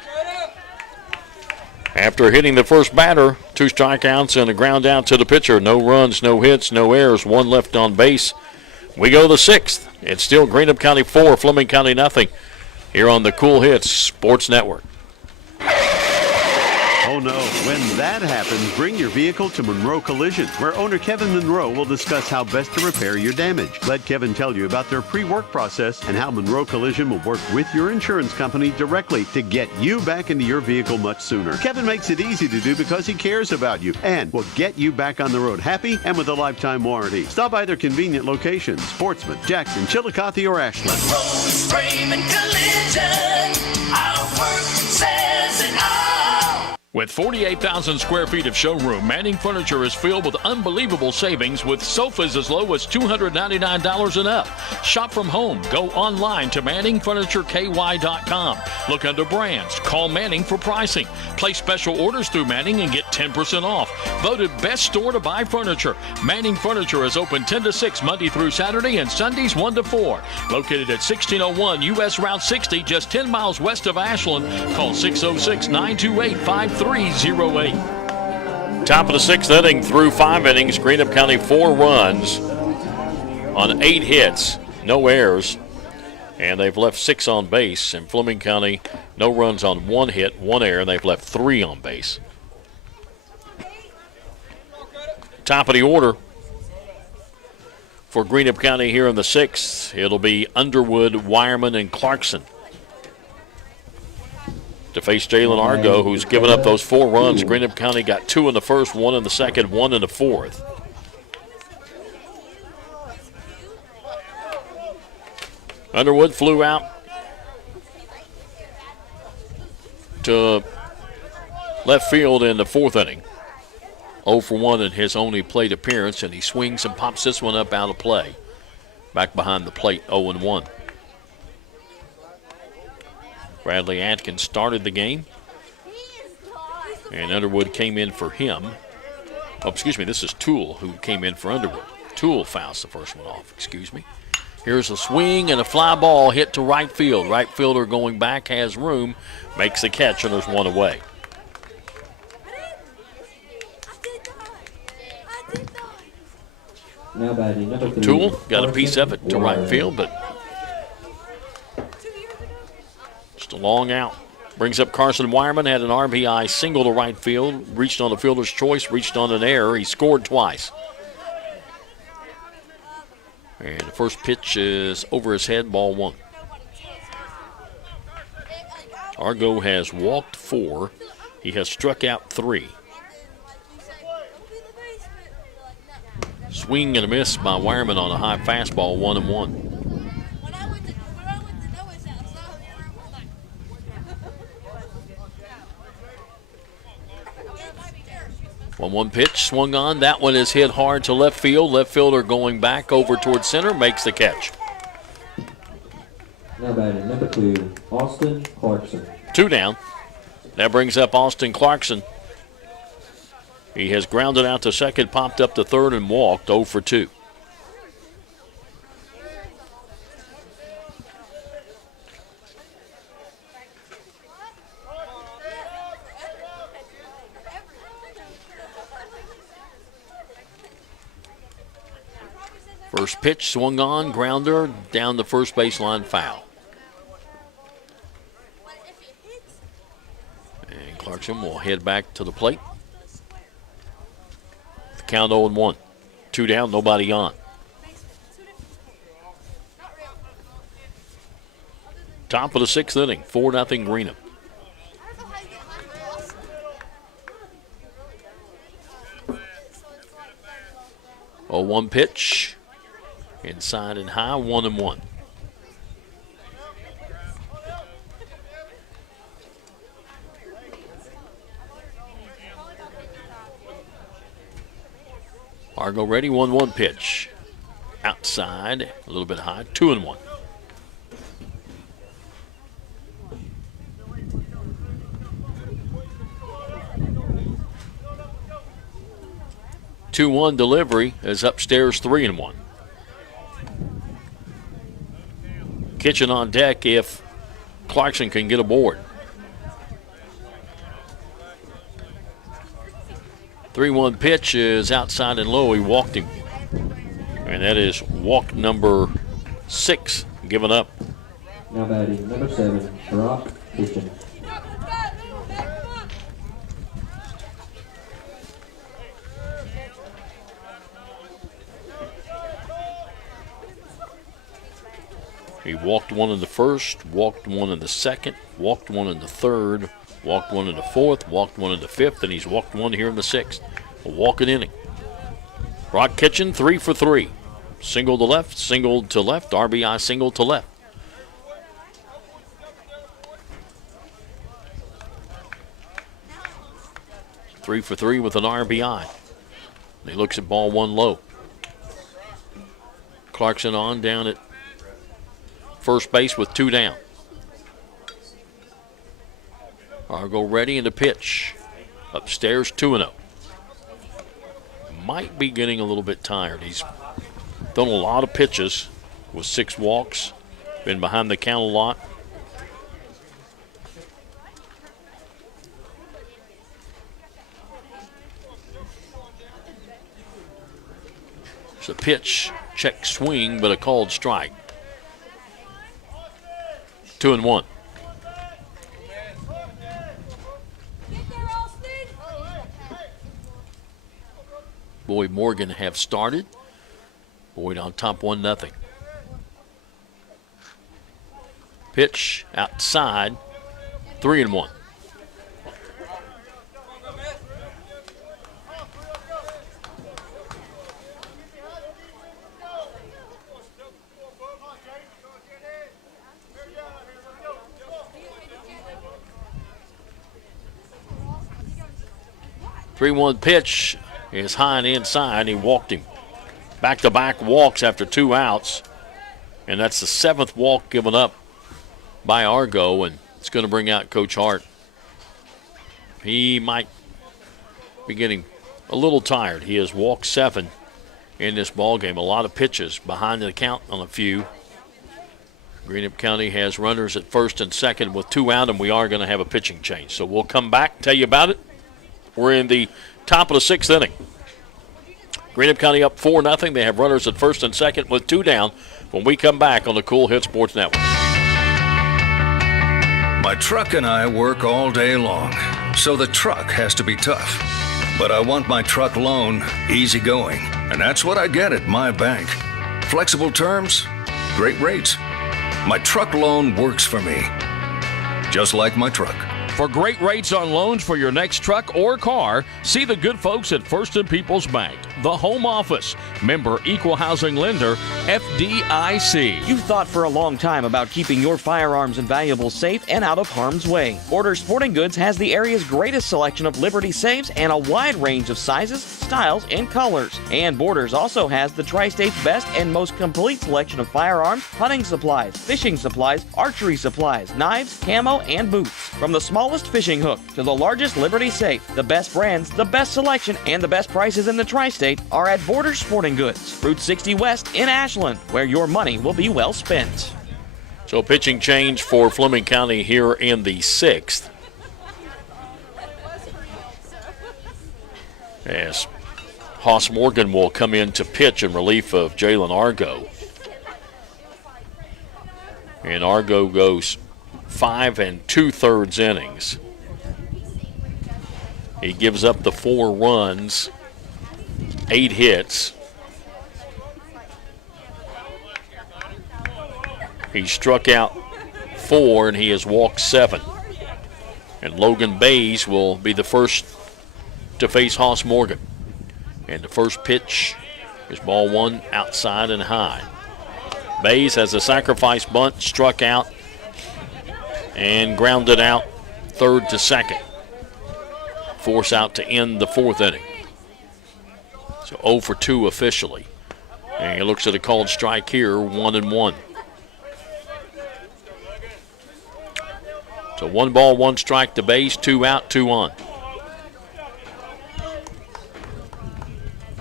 After hitting the first batter, 2 strikeouts and a ground out to the pitcher. No runs, no hits, no errors, 1 left on base. We go to the 6th. It's still Greenup County 4, Fleming County nothing. Here on the Cool Hits Sports Network. Oh no, when that happens, bring your vehicle to Monroe Collision, where owner Kevin Monroe will discuss how best to repair your damage. Let Kevin tell you about their pre-work process and how Monroe Collision will work with your insurance company directly to get you back into your vehicle much sooner. Kevin makes it easy to do because he cares about you and will get you back on the road happy and with a lifetime warranty. Stop by their convenient locations, Portsmouth, Jackson, Chillicothe, or Ashland. Monroe's Frame and Collision. Our work says it With 48,000 square feet of showroom, Manning Furniture is filled with unbelievable savings with sofas as low as $299 and up. Shop from home. Go online to ManningFurnitureKY.com. Look under brands. Call Manning for pricing. Place special orders through Manning and get 10% off. Voted best store to buy furniture. Manning Furniture is open 10 to 6 Monday through Saturday and Sundays 1 to 4. Located at 1601 U.S. Route 60, just 10 miles west of Ashland. Call 606-928-5308. Top of the 6th inning through 5 innings. Greenup County 4 runs on 8 hits, no errors, and they've left 6 on base. And Fleming County, no runs on 1 hit, 1 error, and they've left 3 on base. Top of the order for Greenup County here in the 6th. It'll be Underwood, Wireman, and Clarkson to face Jalen Argo, who's given up those 4 runs. Greenup County got 2 in the first, 1 in the second, 1 in the fourth. Underwood flew out to left field in the 4th inning. 0 for 1 in his only plate appearance, and he swings and pops this one up out of play. Back behind the plate, 0 and 1. Bradley Atkins started the game, and Underwood came in for him. Oh, excuse me, this is Toole who came in for Underwood. Toole fouls the first one off, excuse me. Here's a swing and a fly ball hit to right field. Right fielder going back, has room, makes the catch, and there's 1 away. Now batting number 3. Toole got a piece of it to right field, but just a long out. Brings up Carson Wireman, had an RBI single to right field, reached on the fielder's choice, reached on an error. He scored twice. And the first pitch is over his head, ball 1. Argo has walked 4. He has struck out 3. Swing and a miss by Wireman on a high fastball, 1 and 1. 1-1 pitch, swung on. That one is hit hard to left field. Left fielder going back over towards center, makes the catch. Now batting number 2, Austin Clarkson. 2 down. That brings up Austin Clarkson. He has grounded out to second, popped up to third, and walked 0 for 2. First pitch swung on, grounder down the first baseline, foul. And Clarkson will head back to the plate. The count 0 and 1. 2 down, nobody on. Top of the 6th inning, 4-0 Greenup. Oh, 1 pitch. Inside and high, 1 and 1. Argo ready, 1-1 pitch. Outside, a little bit high, 2 and 1. Two-one delivery is upstairs, 3 and 1. Kitchen on deck if Clarkson can get aboard. 3-1 pitch is outside and low. He walked him. And that is walk number 6 given up. Now batting number 7, Brock Kitchen. He walked 1 in the first, walked 1 in the second, walked 1 in the third, walked 1 in the fourth, walked 1 in the fifth, and he's walked 1 here in the 6th. A walking inning. Brock Kitchen, 3 for 3. Single to left, single to left, RBI single to left. 3 for 3 with an RBI. He looks at ball one low. Clarkson on down at first base with 2 down. Argo ready in the pitch. Upstairs 2-0. Might be getting a little bit tired. He's done a lot of pitches with 6 walks. Been behind the count a lot. It's a pitch, check swing, but a called strike. 2-1. Boyd Morgan have started. Boyd on top 1-0. Pitch outside, 3-1. Three-one pitch is high and inside. He walked him. Back-to-back walks after 2 outs. And that's the 7th walk given up by Argo, and it's going to bring out Coach Hart. He might be getting a little tired. He has walked 7 in this ball game. A lot of pitches behind the count on a few. Greenup County has runners at first and second with 2 out, and we are going to have a pitching change. So we'll come back, tell you about it. We're in the top of the 6th inning. Greenup County up 4-0. They have runners at first and second with 2 down when we come back on the Cool Hit Sports Network. My truck and I work all day long, so the truck has to be tough. But I want my truck loan easygoing, and that's what I get at my bank. Flexible terms, great rates. My truck loan works for me, just like my truck. For great rates on loans for your next truck or car, see the good folks at First and People's Bank, the home office. Member Equal Housing Lender, FDIC. You've thought for a long time about keeping your firearms and valuables safe and out of harm's way. Borders Sporting Goods has the area's greatest selection of Liberty safes and a wide range of sizes, styles, and colors. And Borders also has the Tri-State's best and most complete selection of firearms, hunting supplies, fishing supplies, archery supplies, knives, camo, and boots. From the smallest fishing hook to the largest Liberty safe, the best brands, the best selection, and the best prices in the Tri-State are at Borders Sporting Goods, Route 60 West in Ashland, where your money will be well spent. So pitching change for Fleming County here in the 6th. As Hoss Morgan will come in to pitch in relief of Jalen Argo. And Argo goes 5 2/3 innings. He gives up the 4 runs, 8 hits. He struck out 4 and he has walked 7. And Logan Bays will be the first to face Hoss Morgan. And the first pitch is ball 1 outside and high. Bays has a sacrifice bunt, struck out and grounded out 3rd to 2nd. Force out to end the 4th inning. So 0 for 2 officially. And he looks at a called strike here, 1-1. So 1 ball, 1 strike to Bays, 2 out, 2 on.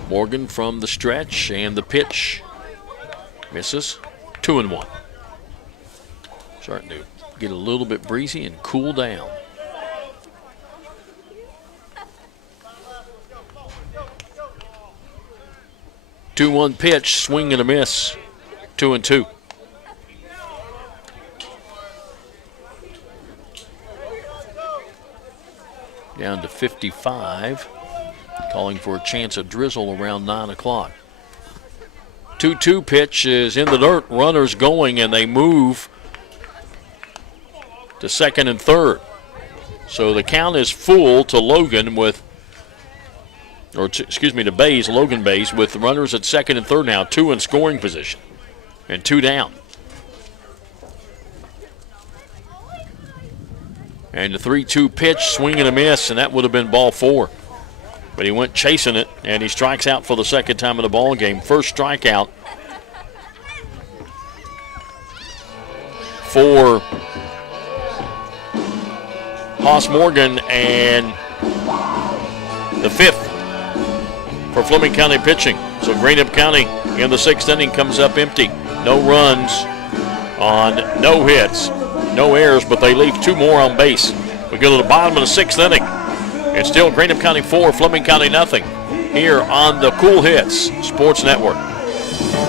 Morgan from the stretch and the pitch misses. 2-1. Starting to get a little bit breezy and cool down. Two-one pitch, swing and a miss. 2-2. Down to 55. Calling for a chance of drizzle around 9 o'clock. 2-2 pitch is in the dirt. Runners going, and they move to 2nd and 3rd. So the count is full to Logan with, to Bays, Logan Bays, with runners at 2nd and 3rd now, 2 in scoring position, and 2 down. And the 3-2 pitch, swing and a miss, and that would have been ball 4. but he went chasing it, and he strikes out for the second time in the ball game. First strikeout for Haas Morgan, and the fifth for Fleming County pitching. So Greenup County in the sixth inning comes up empty. No runs on no hits, no errors, but they leave two more on base. We go to the bottom of the sixth inning. It's still Greenup County 4, Fleming County nothing, here on the Cool Hits Sports Network.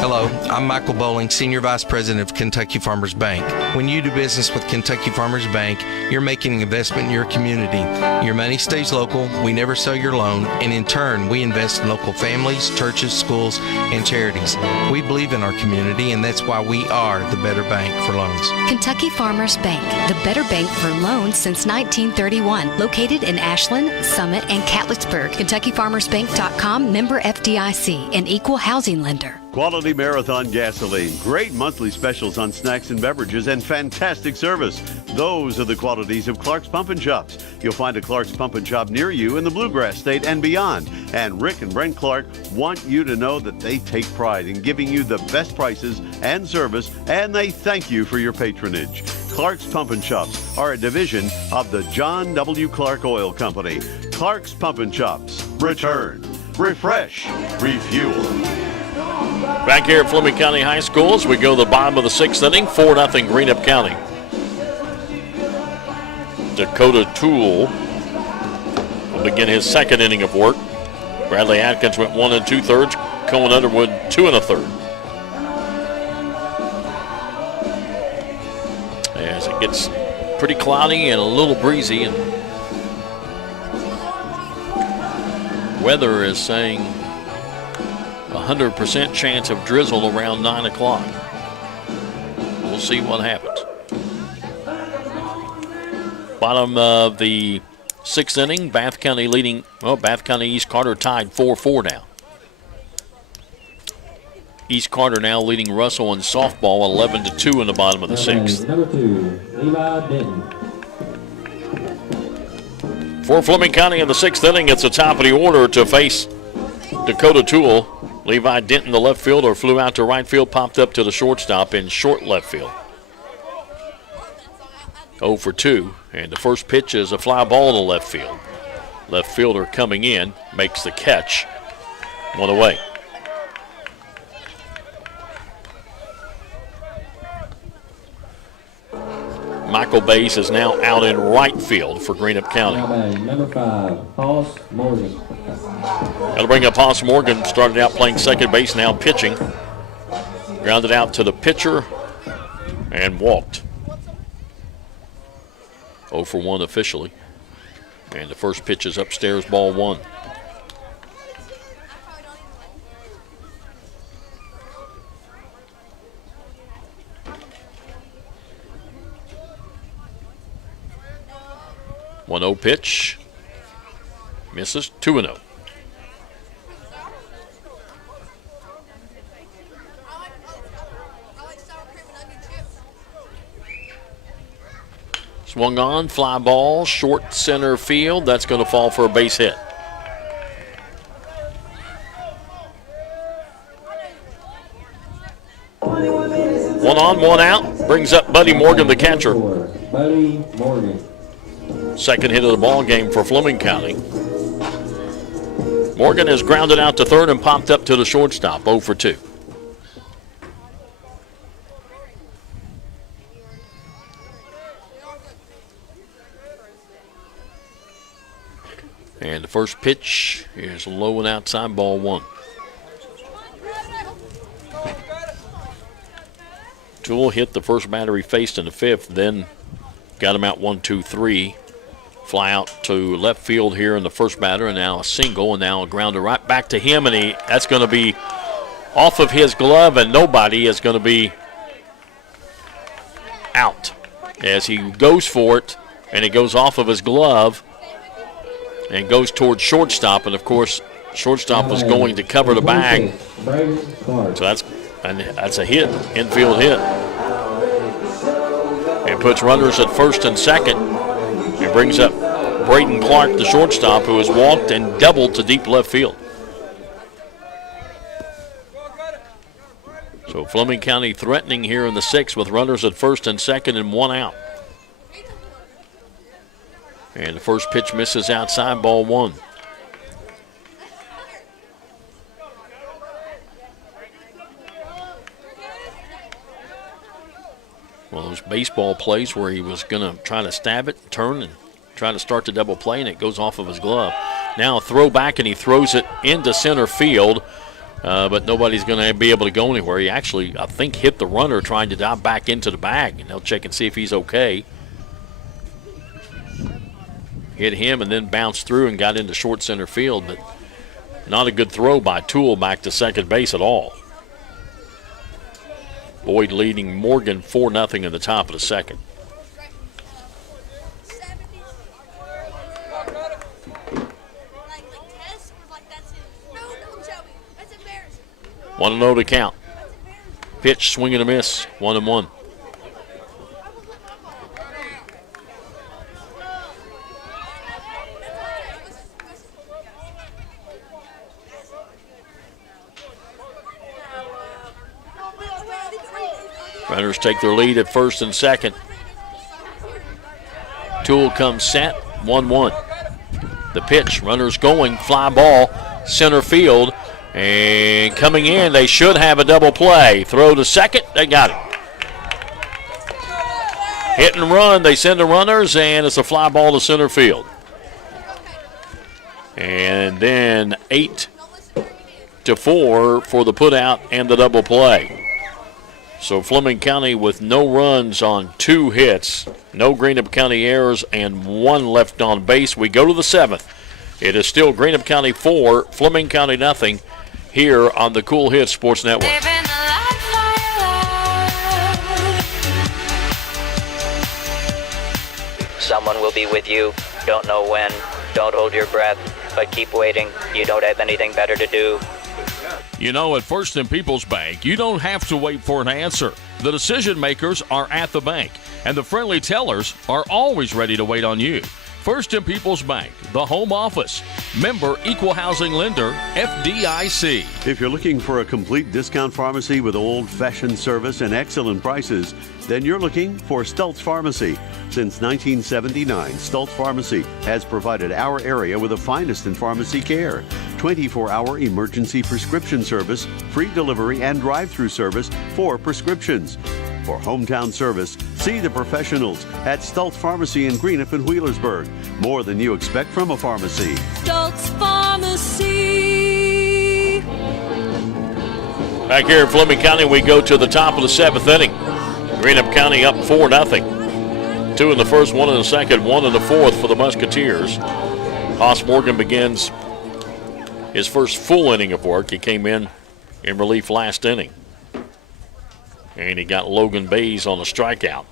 Hello, I'm Michael Bowling, Senior Vice President of Kentucky Farmers Bank. When you do business with Kentucky Farmers Bank, you're making an investment in your community. Your money stays local, we never sell your loan, and in turn, we invest in local families, churches, schools, and charities. We believe in our community, and that's why we are the better bank for loans. Kentucky Farmers Bank, the better bank for loans since 1931. Located in Ashland, Summit, and Catlettsburg. KentuckyFarmersBank.com, member FDIC, an equal housing lender. Quality Marathon gasoline, great monthly specials on snacks and beverages, and fantastic service. Those are the qualities of Clark's Pump and Shops. You'll find a Clark's Pump and Shop near you in the Bluegrass State and beyond. And Rick and Brent Clark want you to know that they take pride in giving you the best prices and service, and they thank you for your patronage. Clark's Pump and Shops are a division of the John W. Clark Oil Company. Clark's Pump and Shops. Return, refresh, refuel. Back here at Fleming County High School as we go to the bottom of the sixth inning, 4-0 Greenup County. Dakota Toole will begin his second inning of work. Bradley Atkins went 1 2/3. Cohen Underwood 2 1/3. As it gets pretty cloudy and a little breezy, and weather is saying 100% chance of drizzle around 9 o'clock. We'll see what happens. Bottom of the sixth inning, Bath County leading, Bath County East Carter tied 4-4 now. East Carter now leading Russell in softball 11-2 in the bottom of the sixth. Number 2, Levi Denton. For Fleming County in the sixth inning, it's the top of the order to face Dakota Toole. Levi Denton, the left fielder, flew out to right field, popped up to the shortstop in short left field. 0 for 2, and the first pitch is a fly ball to left field. Left fielder coming in, makes the catch. 1 away. Michael Bays is now out in right field for Greenup County. Number 5, Haas Morgan. That'll bring up Haas Morgan. Started out playing second base, now pitching. Grounded out to the pitcher and walked. 0 for 1 officially. And the first pitch is upstairs, ball 1. One 0 pitch. Misses. 2-0. Swung on, fly ball, short center field. That's going to fall for a base hit. One on, one out. Brings up Buddy Morgan, the catcher. Buddy Morgan. Second hit of the ball game for Fleming County. Morgan has grounded out to third and popped up to the shortstop, 0 for 2. And the first pitch is low and outside, ball 1. Toole hit the first batter he faced in the fifth, then got him out 1-2-3. Fly out to left field here in the first batter, and now a single, and now a grounder right back to him, and that's going to be off of his glove, and nobody is going to be out. As he goes for it, and it goes off of his glove and goes towards shortstop, and of course, shortstop was going to cover the bag. So that's a hit, infield hit. It puts runners at first and second. It brings up Braden Clark, the shortstop, who has walked and doubled to deep left field. So Fleming County threatening here in the 6th with runners at first and second and one out. And the first pitch misses outside, ball one. One of those baseball plays where he was going to try to stab it, turn, and try to start the double play, and it goes off of his glove. Now a throw back, and he throws it into center field, but nobody's going to be able to go anywhere. He actually, I think, hit the runner trying to dive back into the bag, and they'll check and see if he's okay. Hit him and then bounced through and got into short center field, but not a good throw by Toole back to second base at all. Boyd leading Morgan 4-0 in the top of the second. One and 0 to count. Pitch, swing and a miss, 1-1. Runners take their lead at first and second. Toole comes set, 1-1. The pitch, runners going, fly ball, center field, and coming in, they should have a double play. Throw to second, they got it. Hit and run, they send the runners, and it's a fly ball to center field. And then 8-4 for the putout and the double play. So Fleming County with no runs on 2 hits, no Greenup County errors, and 1 left on base. We go to the 7th. It is still Greenup County 4, Fleming County nothing here on the Cool Hits Sports Network. Someone will be with you, don't know when, don't hold your breath, but keep waiting. You don't have anything better to do. You know, at First and People's Bank, you don't have to wait for an answer. The decision makers are at the bank, and the friendly tellers are always ready to wait on you. First and People's Bank, the home office. Member Equal Housing Lender, FDIC. If you're looking for a complete discount pharmacy with old-fashioned service and excellent prices, then you're looking for Stultz Pharmacy. Since 1979, Stultz Pharmacy has provided our area with the finest in pharmacy care. 24-hour emergency prescription service, free delivery, and drive-through service for prescriptions. For hometown service, see the professionals at Stultz Pharmacy in Greenup and Wheelersburg. More than you expect from a pharmacy. Stultz Pharmacy. Back here in Fleming County, we go to the top of the 7th inning. Greenup County up 4-0. 2 in the first, 1 in the second, 1 in the fourth for the Musketeers. Haas Morgan begins his first full inning of work. He came in relief last inning. And he got Logan Bays on a strikeout.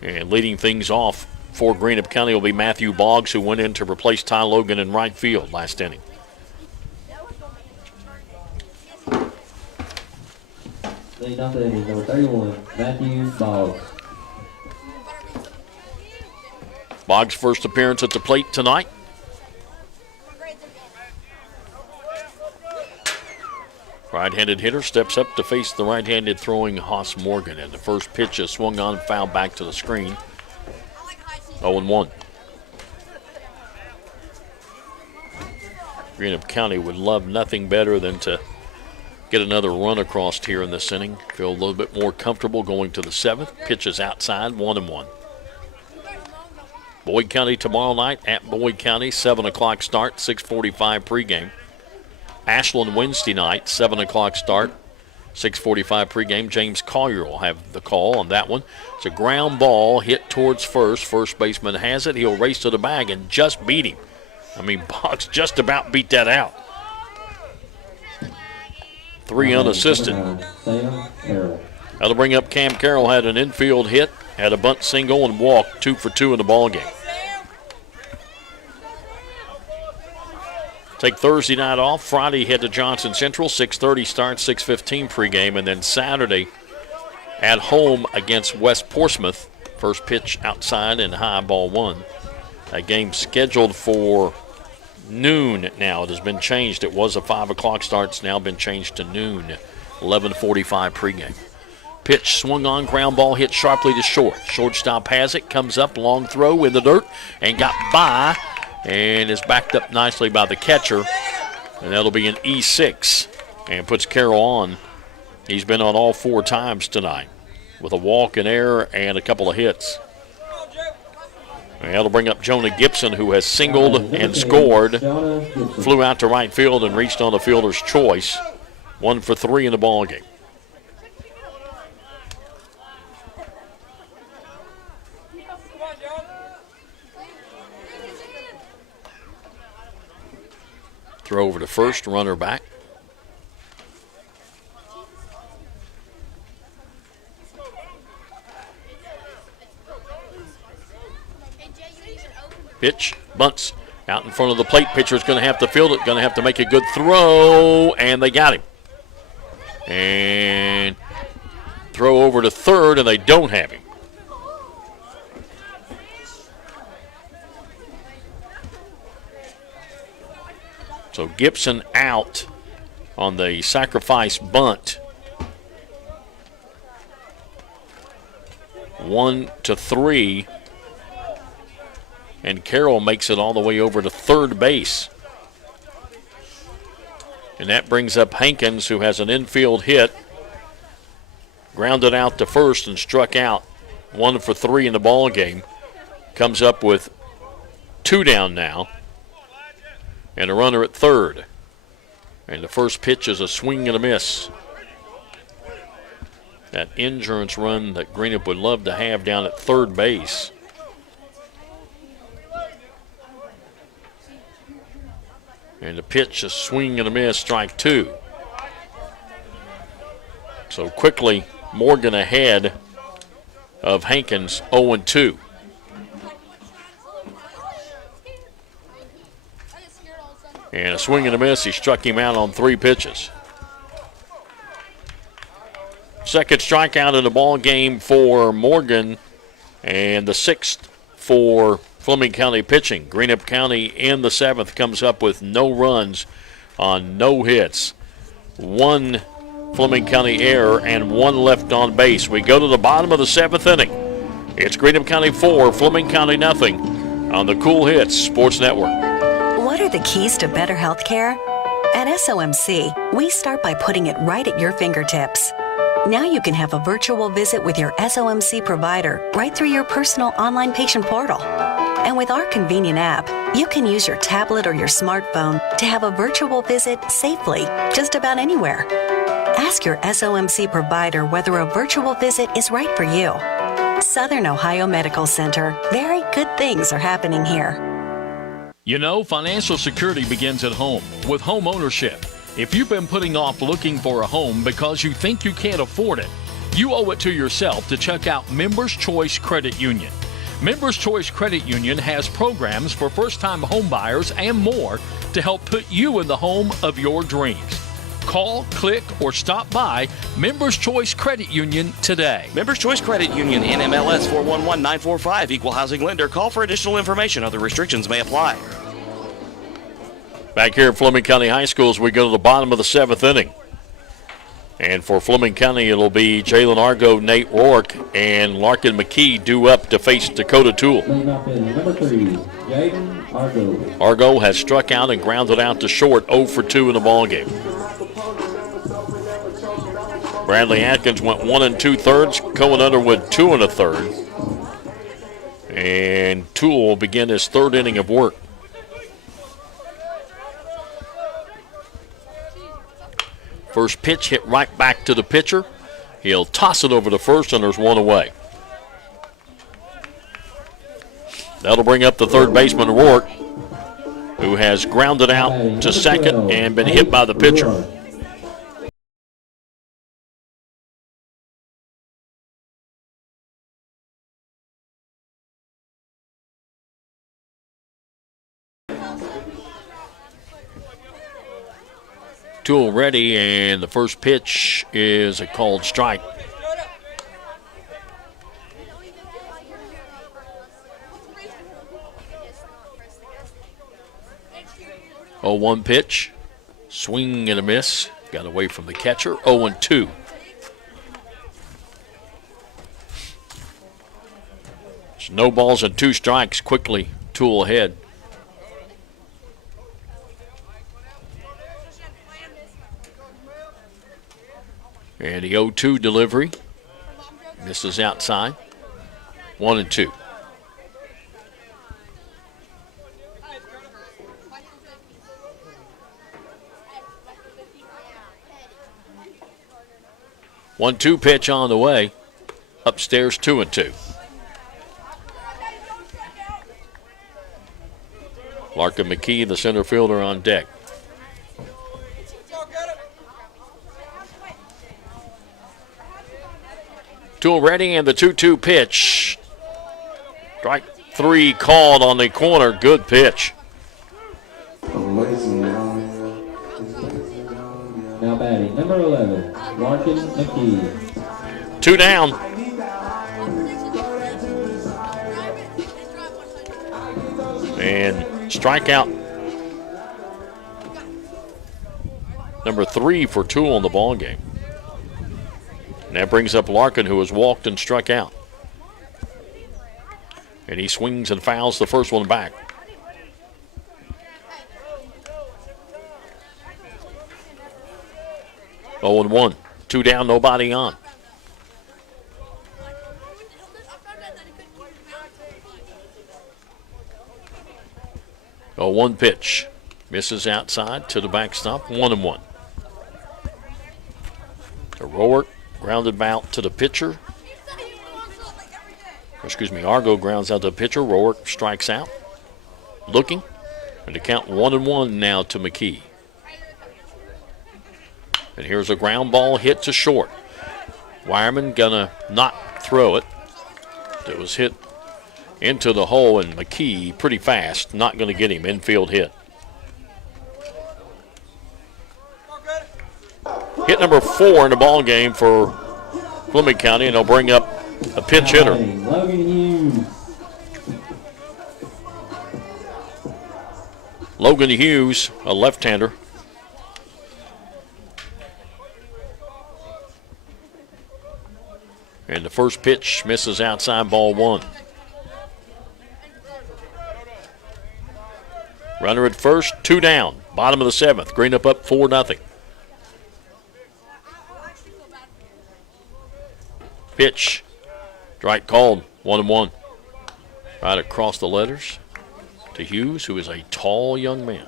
And leading things off for Greenup County will be Matthew Boggs, who went in to replace Ty Logan in right field last inning. Leading off the inning, number 31, Matthew Boggs. Boggs' first appearance at the plate tonight. Right-handed hitter steps up to face the right-handed throwing Haas Morgan. And the first pitch is swung on, foul back to the screen. 0-1. Greenup County would love nothing better than to get another run across here in this inning. Feel a little bit more comfortable going to the 7th. Pitches outside, 1-1. Boyd County tomorrow night at Boyd County, 7 o'clock start, 6:45 pregame. Ashland Wednesday night, 7 o'clock start, 6:45 pregame. James Collier will have the call on that one. It's a ground ball hit towards first. First baseman has it. He'll race to the bag and just beat him. I mean, Boggs just about beat that out. 3 unassisted. That'll bring up Cam Carroll. Had an infield hit, had a bunt single, and walked 2 for 2 in the ballgame. Take Thursday night off. Friday head to Johnson Central. 6:30 start, 6:15 pregame. And then Saturday at home against West Portsmouth, First pitch outside and high, ball one. A game scheduled for noon now. It has been changed. It was a 5 o'clock start. It's now been changed to noon. 11:45 pregame. Pitch swung on, ground ball hit sharply to short. Shortstop has it, comes up, long throw in the dirt, and got by, and is backed up nicely by the catcher. And that'll be an E6, and puts Carroll on. He's been on all 4 times tonight with a walk, an error, and a couple of hits. And that'll bring up Jonah Gibson, who has singled and scored. Flew out to right field and reached on the fielder's choice. 1 for 3 in the ball game. Throw over to first, runner back. Pitch, bunts, out in front of the plate. Pitcher's going to have to field it, going to have to make a good throw, and they got him. And throw over to third, and they don't have him. So Gibson out on the sacrifice bunt. 1-3. And Carroll makes it all the way over to third base. And that brings up Hankins, who has an infield hit. Grounded out to first and struck out. 1 for 3 in the ball game. Comes up with 2 down now. And a runner at third. And the first pitch is a swing and a miss. That insurance run that Greenup would love to have down at third base. And the pitch, a swing and a miss, strike 2. So quickly, Morgan ahead of Hankins, 0-2. And a swing and a miss. He struck him out on 3 pitches. Second strikeout in the ball game for Morgan, and the 6th for Fleming County pitching. Greenup County in the 7th comes up with no runs on no hits. 1 Fleming County error and 1 left on base. We go to the bottom of the 7th inning. It's Greenup County 4, Fleming County nothing on the Cool Hits Sports Network. What are the keys to better health care? At SOMC, we start by putting it right at your fingertips. Now you can have a virtual visit with your SOMC provider right through your personal online patient portal. And with our convenient app, you can use your tablet or your smartphone to have a virtual visit safely, just about anywhere. Ask your SOMC provider whether a virtual visit is right for you. Southern Ohio Medical Center. Very good things are happening here. You know, financial security begins at home with home ownership. If you've been putting off looking for a home because you think you can't afford it, you owe it to yourself to check out Members Choice Credit Union. Members Choice Credit Union has programs for first-time home buyers and more to help put you in the home of your dreams. Call, click, or stop by Members Choice Credit Union today. Members Choice Credit Union, NMLS 411945, Equal Housing Lender. Call for additional information. Other restrictions may apply. Back here at Fleming County High School as we go to the bottom of the 7th inning. And for Fleming County, it'll be Jalen Argo, Nate Rourke, and Larkin McKee due up to face Dakota Toole. Number 3, Jaden Argo. Argo has struck out and grounded out to short, 0 for 2 in the ballgame. Bradley Atkins went 1 2/3. Cohen Underwood 2 1/3. And Toole will begin his 3rd inning of work. First pitch hit right back to the pitcher. He'll toss it over to first, and there's 1 away. That'll bring up the third baseman, Rourke, who has grounded out to second and been hit by the pitcher. Toole ready, and the first pitch is a called strike. 0-1 pitch. Swing and a miss. Got away from the catcher. 0-2. It's no balls and 2 strikes. Quickly Tool ahead. And the 0-2 delivery. Misses outside. 1-2. One-two pitch on the way. Upstairs 2-2. Larkin McKee, the center fielder, on deck. Tool ready, and the 2-2 pitch. Strike 3 called on the corner. Good pitch. Now batting, number 11, Larkin McKee. 2 down. And strikeout number 3 for Tool in the ball game. And that brings up Larkin, who has walked and struck out. And he swings and fouls the first one back. Oh, and 1. 2 down, nobody on. Oh, 1 pitch. Misses outside to the backstop. 1-1. A Roark grounded out to the pitcher. Argo grounds out to the pitcher. Roark strikes out. Looking. And the count 1-1 now to McKee. And here's a ground ball hit to short. Wireman gonna not throw it. It was hit into the hole, and McKee pretty fast. Not gonna get him. Infield hit. Hit number 4 in the ball game for Fleming County, and they'll bring up a pinch hitter. Logan Hughes, a left-hander. And the first pitch misses outside, ball 1. Runner at first, 2 down. Bottom of the 7th. Greenup up 4-0. Pitch. Strike called. 1-1. Right across the letters to Hughes, who is a tall young man.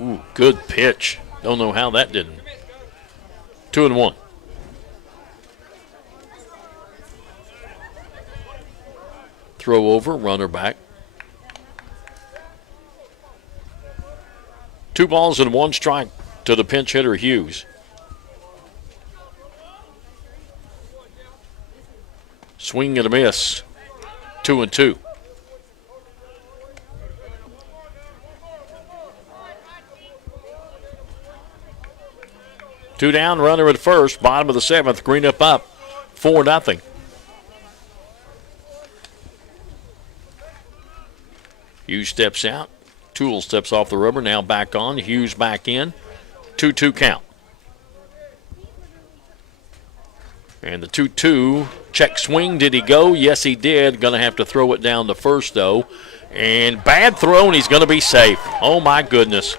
Ooh, good pitch. Don't know how that didn't. 2-1. Throw over, runner back. 2 balls and 1 strike to the pinch hitter, Hughes. Swing and a miss. 2-2. Two down, runner at first, bottom of the 7th. Greenup up 4-0. Hughes steps out. Tool steps off the rubber, now back on. Hughes back in. 2-2 count. And the 2-2 check swing. Did he go? Yes, he did. Going to have to throw it down to first, though. And bad throw, and he's going to be safe. Oh, my goodness.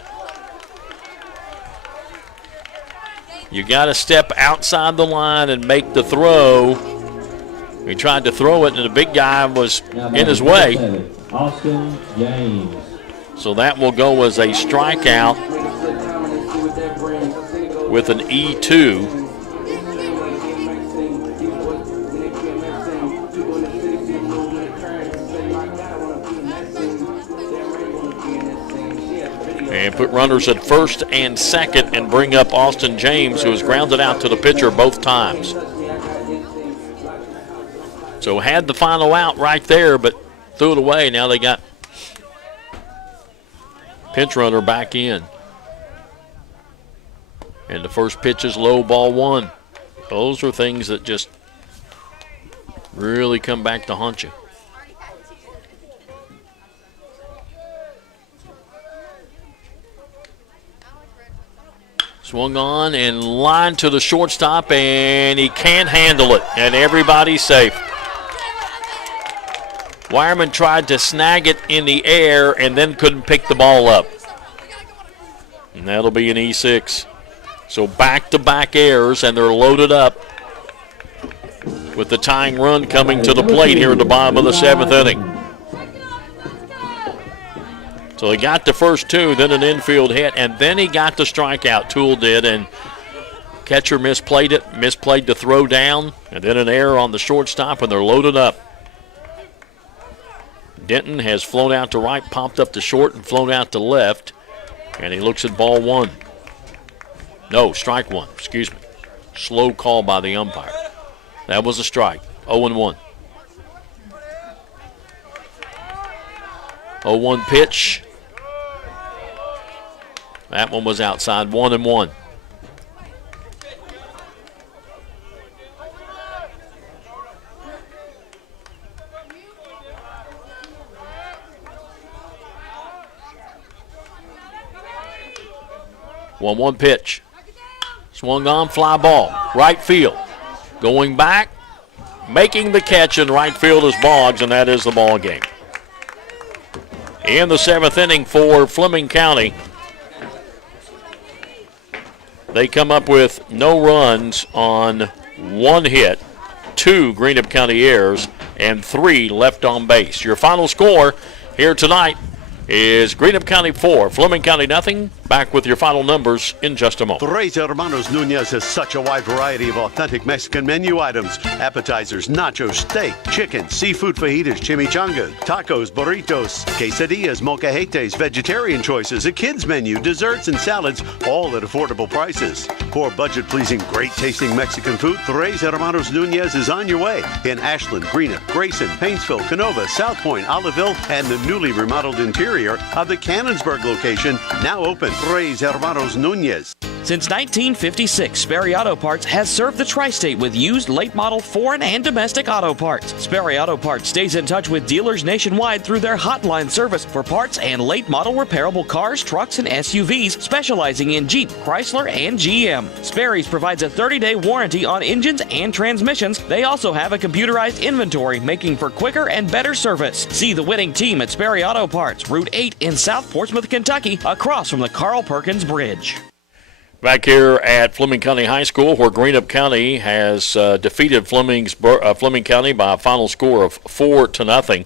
You got to step outside the line and make the throw. He tried to throw it, and the big guy was in his way. Austin James. So that will go as a strikeout with an E2. And put runners at first and second and bring up Austin James, who has grounded out to the pitcher both times. So had the final out right there, but threw it away. Now they got pinch runner back in. And the first pitch is low, ball 1. Those are things that just really come back to haunt you. Swung on and lined to the shortstop, and he can't handle it, and everybody's safe. Wireman tried to snag it in the air and then couldn't pick the ball up. And that'll be an E6. So back-to-back errors, and they're loaded up with the tying run coming to the plate here at the bottom of the 7th inning. So he got the first two, then an infield hit, and then he got the strikeout. Toole did, and catcher misplayed the throw down, and then an error on the shortstop, and they're loaded up. Denton has flown out to right, popped up to short, and flown out to left, and he looks at ball one. No, strike one, excuse me. Slow call by the umpire. That was a strike, 0-1. 0-1 pitch. That one was outside, 1-1. One pitch. Swung on, fly ball. Right field. Going back, making the catch in right field is Boggs, and that is the ball game. In the 7th inning for Fleming County, they come up with no runs on 1 hit, 2 Greenup County errors, and 3 left on base. Your final score here tonight is Greenup County 4, Fleming County nothing. Back with your final numbers in just a moment. Tres Hermanos Nunez has such a wide variety of authentic Mexican menu items. Appetizers, nachos, steak, chicken, seafood fajitas, chimichangas, tacos, burritos, quesadillas, molcajetes, vegetarian choices, a kids menu, desserts and salads, all at affordable prices. For budget-pleasing, great-tasting Mexican food, Tres Hermanos Nunez is on your way in Ashland, Greenup, Grayson, Paintsville, Canova, South Point, Oliveville, and the newly remodeled interior of the Cannonsburg location, now open. Tres Hermanos Nunez. Since 1956, Sperry Auto Parts has served the tri-state with used late model foreign and domestic auto parts. Sperry Auto Parts stays in touch with dealers nationwide through their hotline service for parts and late model repairable cars, trucks, and SUVs, specializing in Jeep, Chrysler, and GM. Sperry's provides a 30-day warranty on engines and transmissions. They also have a computerized inventory, making for quicker and better service. See the winning team at Sperry Auto Parts, Route 8 in South Portsmouth, Kentucky, across from the Carl Perkins Bridge. Back here at Fleming County High School, where Greenup County has defeated Fleming County by a final score of 4-0.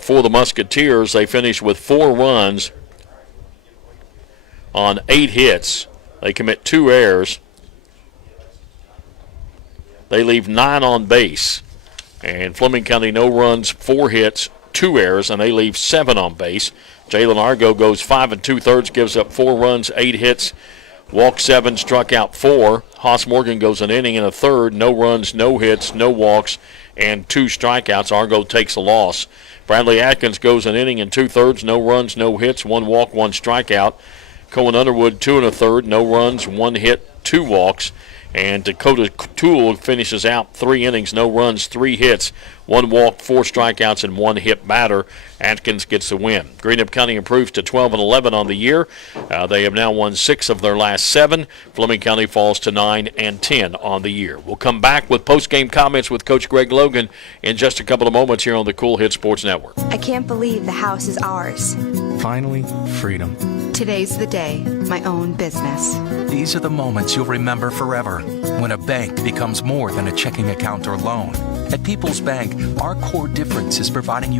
For the Musketeers, they finished with 4 runs on 8 hits. They commit 2 errors. They leave 9 on base. And Fleming County, no runs, 4 hits, 2 errors, and they leave 7 on base. Jalen Argo goes 5 2/3, gives up 4 runs, 8 hits, walked 7, struck out 4. Haas Morgan goes an inning and a third, no runs, no hits, no walks, and 2 strikeouts. Argo takes a loss. Bradley Atkins goes an inning and 2/3, no runs, no hits, 1 walk, 1 strikeout. Cohen Underwood 2 1/3, no runs, 1 hit, 2 walks. And Dakota Toole finishes out 3 innings, no runs, 3 hits, 1 walk, 4 strikeouts, and 1 hit batter. Atkins gets the win. Greenup County improves to 12-11 on the year. They have now won 6 of their last 7. Fleming County falls to 9-10 on the year. We'll come back with post-game comments with Coach Greg Logan in just a couple of moments here on the Cool Hit Sports Network. I can't believe the house is ours. Finally, freedom. Today's the day, my own business. These are the moments you'll remember forever, when a bank becomes more than a checking account or loan. At People's Bank, our core difference is providing you